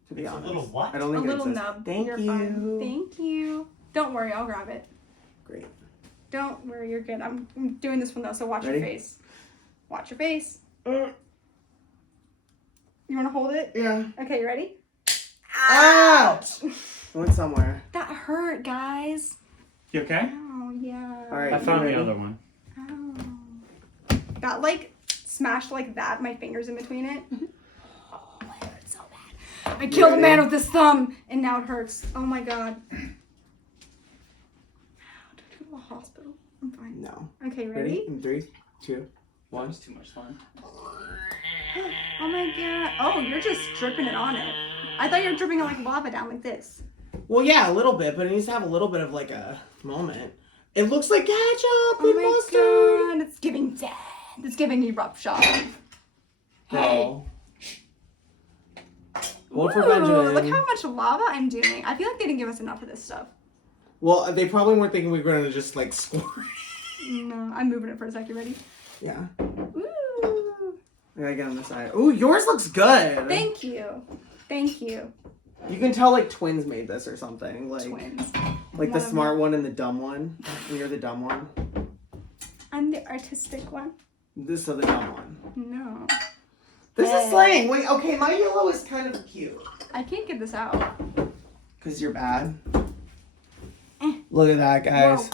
To be It's a honest. little what? I don't A think little it exists. nub. Thank You're you. fine. Thank you. Don't worry. I'll grab it. Great. Don't worry. You're good. I'm doing this one though, so watch Ready? your face. Watch your face. You want to hold it? Yeah. Okay, you ready? Ouch! It went somewhere. That hurt, guys. You okay? Oh, yeah. Alright. I found the ready? other one. Oh. That, like, smashed like that, my fingers in between it. Oh, it hurts so bad. I killed a man with this thumb, and now it hurts. Oh my god. Do I go to the hospital? I'm fine. No. Okay, Ready? ready? In 3, 2, That 1. was too much fun. Oh my god. Oh, you're just dripping it on it. I thought you were dripping it like lava down like this. Well, yeah, a little bit, but it needs to have a little bit of like a moment. It looks like ketchup with mustard. Oh my god. It's giving death. It's giving eruption. Girl. Hold for Ooh, Benjamin. look how much lava I'm doing. I feel like they didn't give us enough of this stuff. Well, they probably weren't thinking we were going to just like squirt. No, I'm moving it for a second. Ready? Yeah. Ooh. I gotta get on the side. Ooh, yours looks good. Thank you. Thank you. You can tell like twins made this or something. Like Twins. like the One of smart one and the dumb one. And you're the dumb one. I'm the artistic one. This is the dumb one. No. This Yay. is slang. Wait, okay, my yellow is kind of cute. I can't get this out. Because you're bad. Eh. Look at that, guys.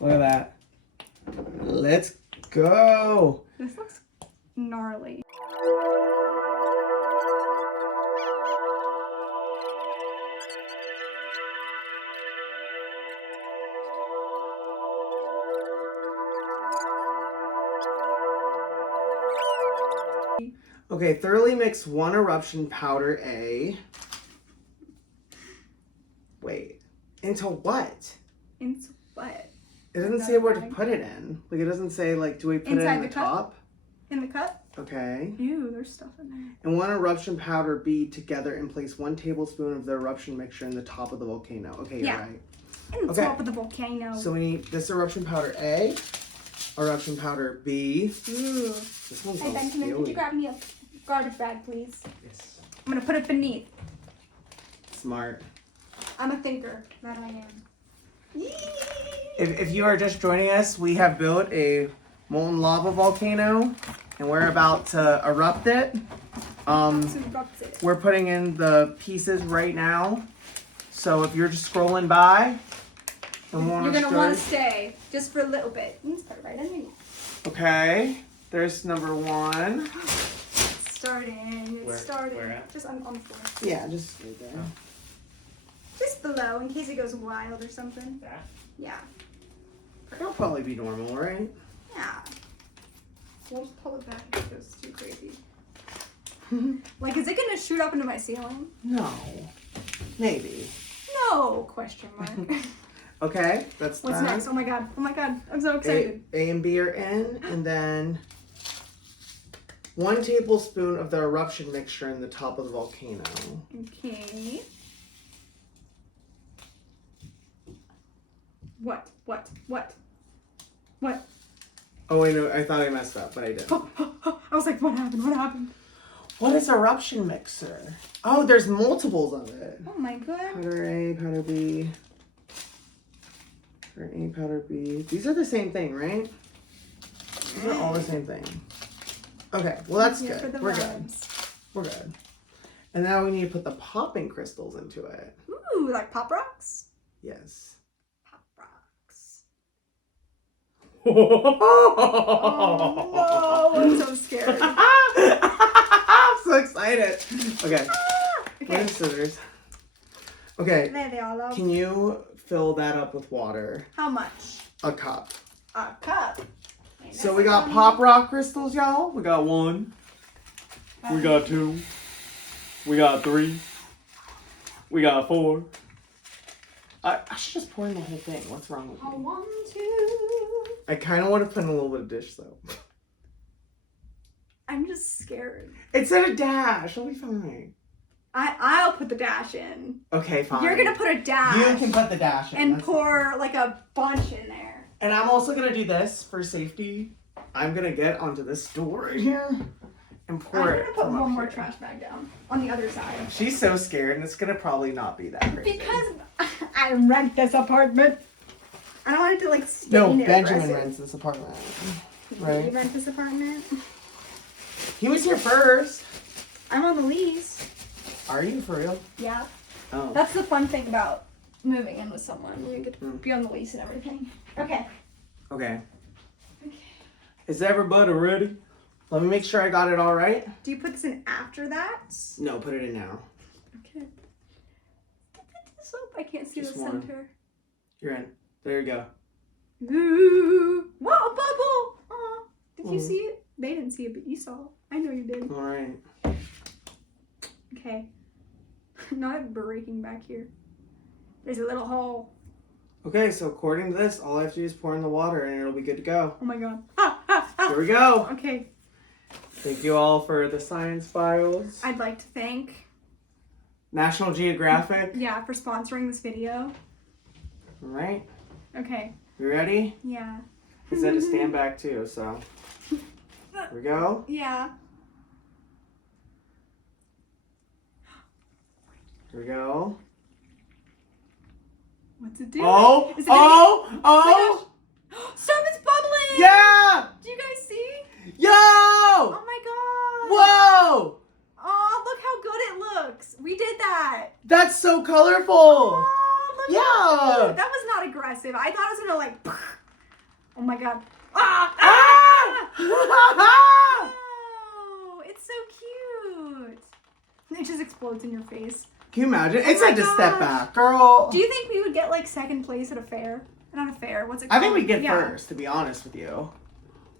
Look at that. Let's go. This looks gnarly. Okay, thoroughly mix 1 eruption powder A. Wait, into what? Into what? It doesn't say where to put it in. Like, it doesn't say, like, do we put it Inside in the the cup? top? In the cup? Okay. Ew, there's stuff in there. And 1 eruption powder B together and place 1 tablespoon of the eruption mixture in the top of the volcano. Okay, you're Yeah. right. In the Okay. top of the volcano. So we need this eruption powder A. eruption powder B. Ooh. This one's Hey all Benjamin, could you steely. grab me a garbage bag, please? Yes. I'm gonna put it beneath. Smart. I'm a thinker. That I am. If you are just joining us, we have built a molten lava volcano, and we're about to erupt it. We're putting in the pieces right now. So if you're just scrolling by, and You're gonna want to stay just for a little bit. You can start right underneath. Okay, there's number 1. It's starting. Where- It's starting. where at? Just on the floor. Yeah, just right there. Just below, in case it goes wild or something. That? Yeah. That'll probably be normal, right? Yeah. We'll just pull it back if it goes too crazy. Like, is it gonna shoot up into my ceiling? No, maybe. No, question mark. Okay, that's What's that. next? Oh my god. Oh my god. I'm so excited. A and B are in, and then 1 tablespoon of the eruption mixture in the top of the volcano. Okay. What? Oh wait, no, I thought I messed up, but I didn't. I was like, what happened? What happened? What is eruption mixer? Oh, there's multiples of it. Oh my god. Powder A, powder B. Powder A, powder B. These are the same thing, right? These are all the same thing. Okay, well that's Here for good. the We're good. vibes. We're good. And now we need to put the popping crystals into it. Ooh, like Pop Rocks? Yes. Pop Rocks. Oh Oh no, I'm so scared. I'm so excited. Okay, Okay, where's scissors? Okay, there they all are. can you fill that up with water? How much? A cup. A cup. Okay, So that's we got one. pop rock crystals, y'all. We got 1. We got 2. We got 3. We got 4. I should just pour in the whole thing. What's wrong with A me? 1, 2. I kind of want to put in a little bit of dish though. I'm just scared. It said a dash. It'll be fine. I'll put the dash in. Okay, fine. You're gonna put a dash. You can put the dash in. and that's pour like a bunch in there. And I'm also gonna do this for safety. I'm gonna get onto this stool right here and I'm pour gonna it. put from up one more here. trash bag down on the other side. She's so scared, and it's gonna probably not be that crazy. Because I rent this apartment. I don't want it to like stay no, there. Benjamin rents this apartment. You Right? rent this apartment? He was here first. I'm on the lease. Are you for real? Yeah. Oh. That's the fun thing about moving in with someone. You get to Mm. be on the lease and everything. Okay. Okay. Okay. Is everybody ready? Let me make sure I got it all right. Do you put this in after that? No, put it in now. Okay. Put this up. I can't see Just the one. center. You're in. There you go. Ooh. Whoa, a bubble! Aw. Did you Mhm. see it? They didn't see it, but you saw it. I know you did. All right. Okay. Not breaking back here. There's a little hole. Okay, so according to this, all I have to do is pour in the water and it'll be good to go. Oh my god. Ah, ah, ah. Here we go. Okay. Thank you all for the science files. I'd like to thank, National Geographic. yeah, for sponsoring this video. All right. Okay. You ready? Yeah. He said to stand back too, so. Here we go. Yeah. Here we go. What's it doing? Oh! Is it Oh! doing- Oh! Stop! It's bubbling! Yeah! Do you guys see? Yo! Oh my god! Whoa! Oh, look how good it looks. We did that. That's so colorful. Oh, look Yeah. how cute. That was not aggressive. I thought it was gonna like. Oh my god. Ah! Ah! Oh, it's so cute. It just explodes in your face. Can you imagine? Oh It my said to step gosh. back, girl. Do you think we would get like second place at a fair? Not a fair. What's it I called? think we get Yeah. first, to be honest with you.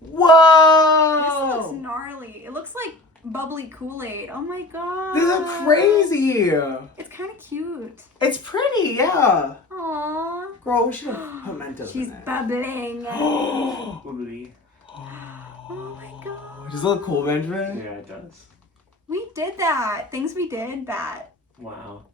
This Whoa! looks gnarly. It looks like bubbly Kool-Aid. Oh my god. These are crazy. It's kind of cute. It's pretty, yeah. Aww. Girl, we should have put Mentos She's in it. bubbling. Bubbly. Oh my god. Does it look cool, Benjamin? Yeah, it does. We did that. Things we did that. Wow.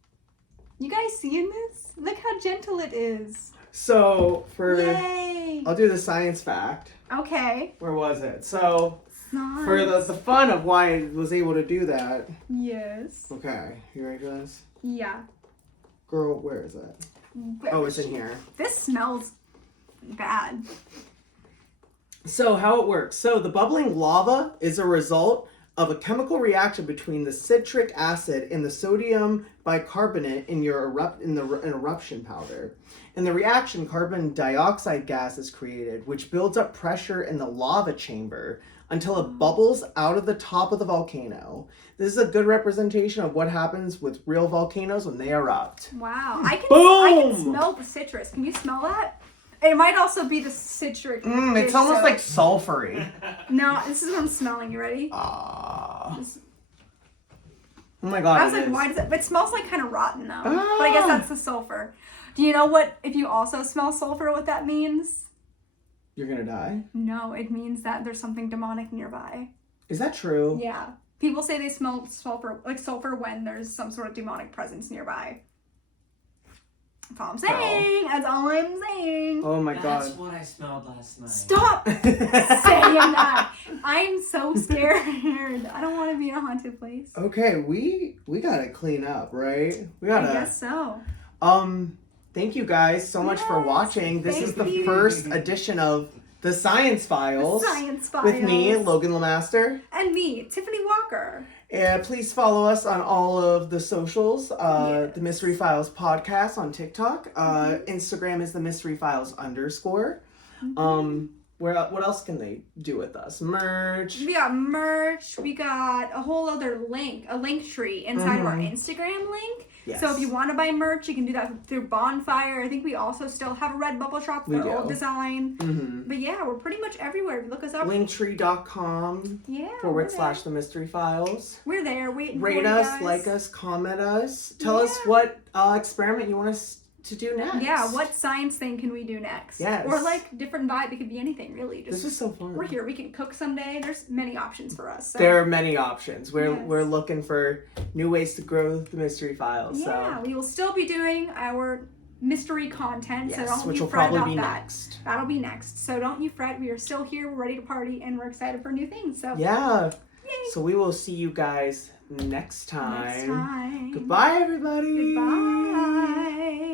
You guys seeing this? Look how gentle it is. So Yay! I'll do the science fact. Okay. Where was it? So Nice. for the fun of why I was able to do that. Yes. Okay, you ready for this? Yeah. Girl, where is it? Oh, it's in here. This smells bad. So how it works. So the bubbling lava is a result of a chemical reaction between the citric acid and the sodium bicarbonate in your eruption powder. In the reaction, carbon dioxide gas is created, which builds up pressure in the lava chamber until it bubbles out of the top of the volcano. This is a good representation of what happens with real volcanoes when they erupt. Wow. I can Boom! smell the citrus. Can you smell that? It might also be the citric. It's almost like sulfury. No, this is what I'm smelling. You ready? Oh my god. I was like, why does it? But it smells like kind of rotten though. But I guess Ah. that's the sulfur. Do you know what? If you also smell sulfur, what that means? You're gonna die? No, it means that there's something demonic nearby. Is that true? Yeah. People say they smell sulfur when there's some sort of demonic presence nearby. That's all I'm saying. That's all I'm saying. Oh my That's god. what I smelled last night. Stop saying that. I'm so scared. I don't want to be in a haunted place. Okay, we gotta clean up, right? We gotta. I guess so. Thank you guys so much for Yes, watching. This is thank the you. first edition of The Science Files. Science Files. With me, Logan LaMaster. And me, Tiffany Walker. Please follow us on all of the socials. Yes. The Mystery Files podcast on TikTok. Instagram is the Mystery Files _. What else can they do with us? Merch. We got merch. We got a whole other link, a link tree inside of our Instagram link. Yes. So if you want to buy merch, you can do that through Bonfire. I think we also still have a Redbubble shop We for do. old design. But yeah, we're pretty much everywhere. If you look us up. Linktree.com Yeah. / The Mystery Files. We're there waiting for Rate you us, guys. like us, comment us. Tell us what experiment you want us to do next. Yeah, what science thing can we do next? Yes. Or like different vibe. It could be anything really. Just This is so fun. we're here. We can cook someday. There's many options for us. So. There are many options. We're Yes. looking for new ways to grow the Mystery Files. Yeah, we will still be doing our mystery content, so Yes, don't which you will fret probably about be that. next. That'll be next. So don't you fret. We are still here. We're ready to party, and we're excited for new things. So Yeah. yay. So we will see you guys next time. Next time. Goodbye, everybody. Goodbye.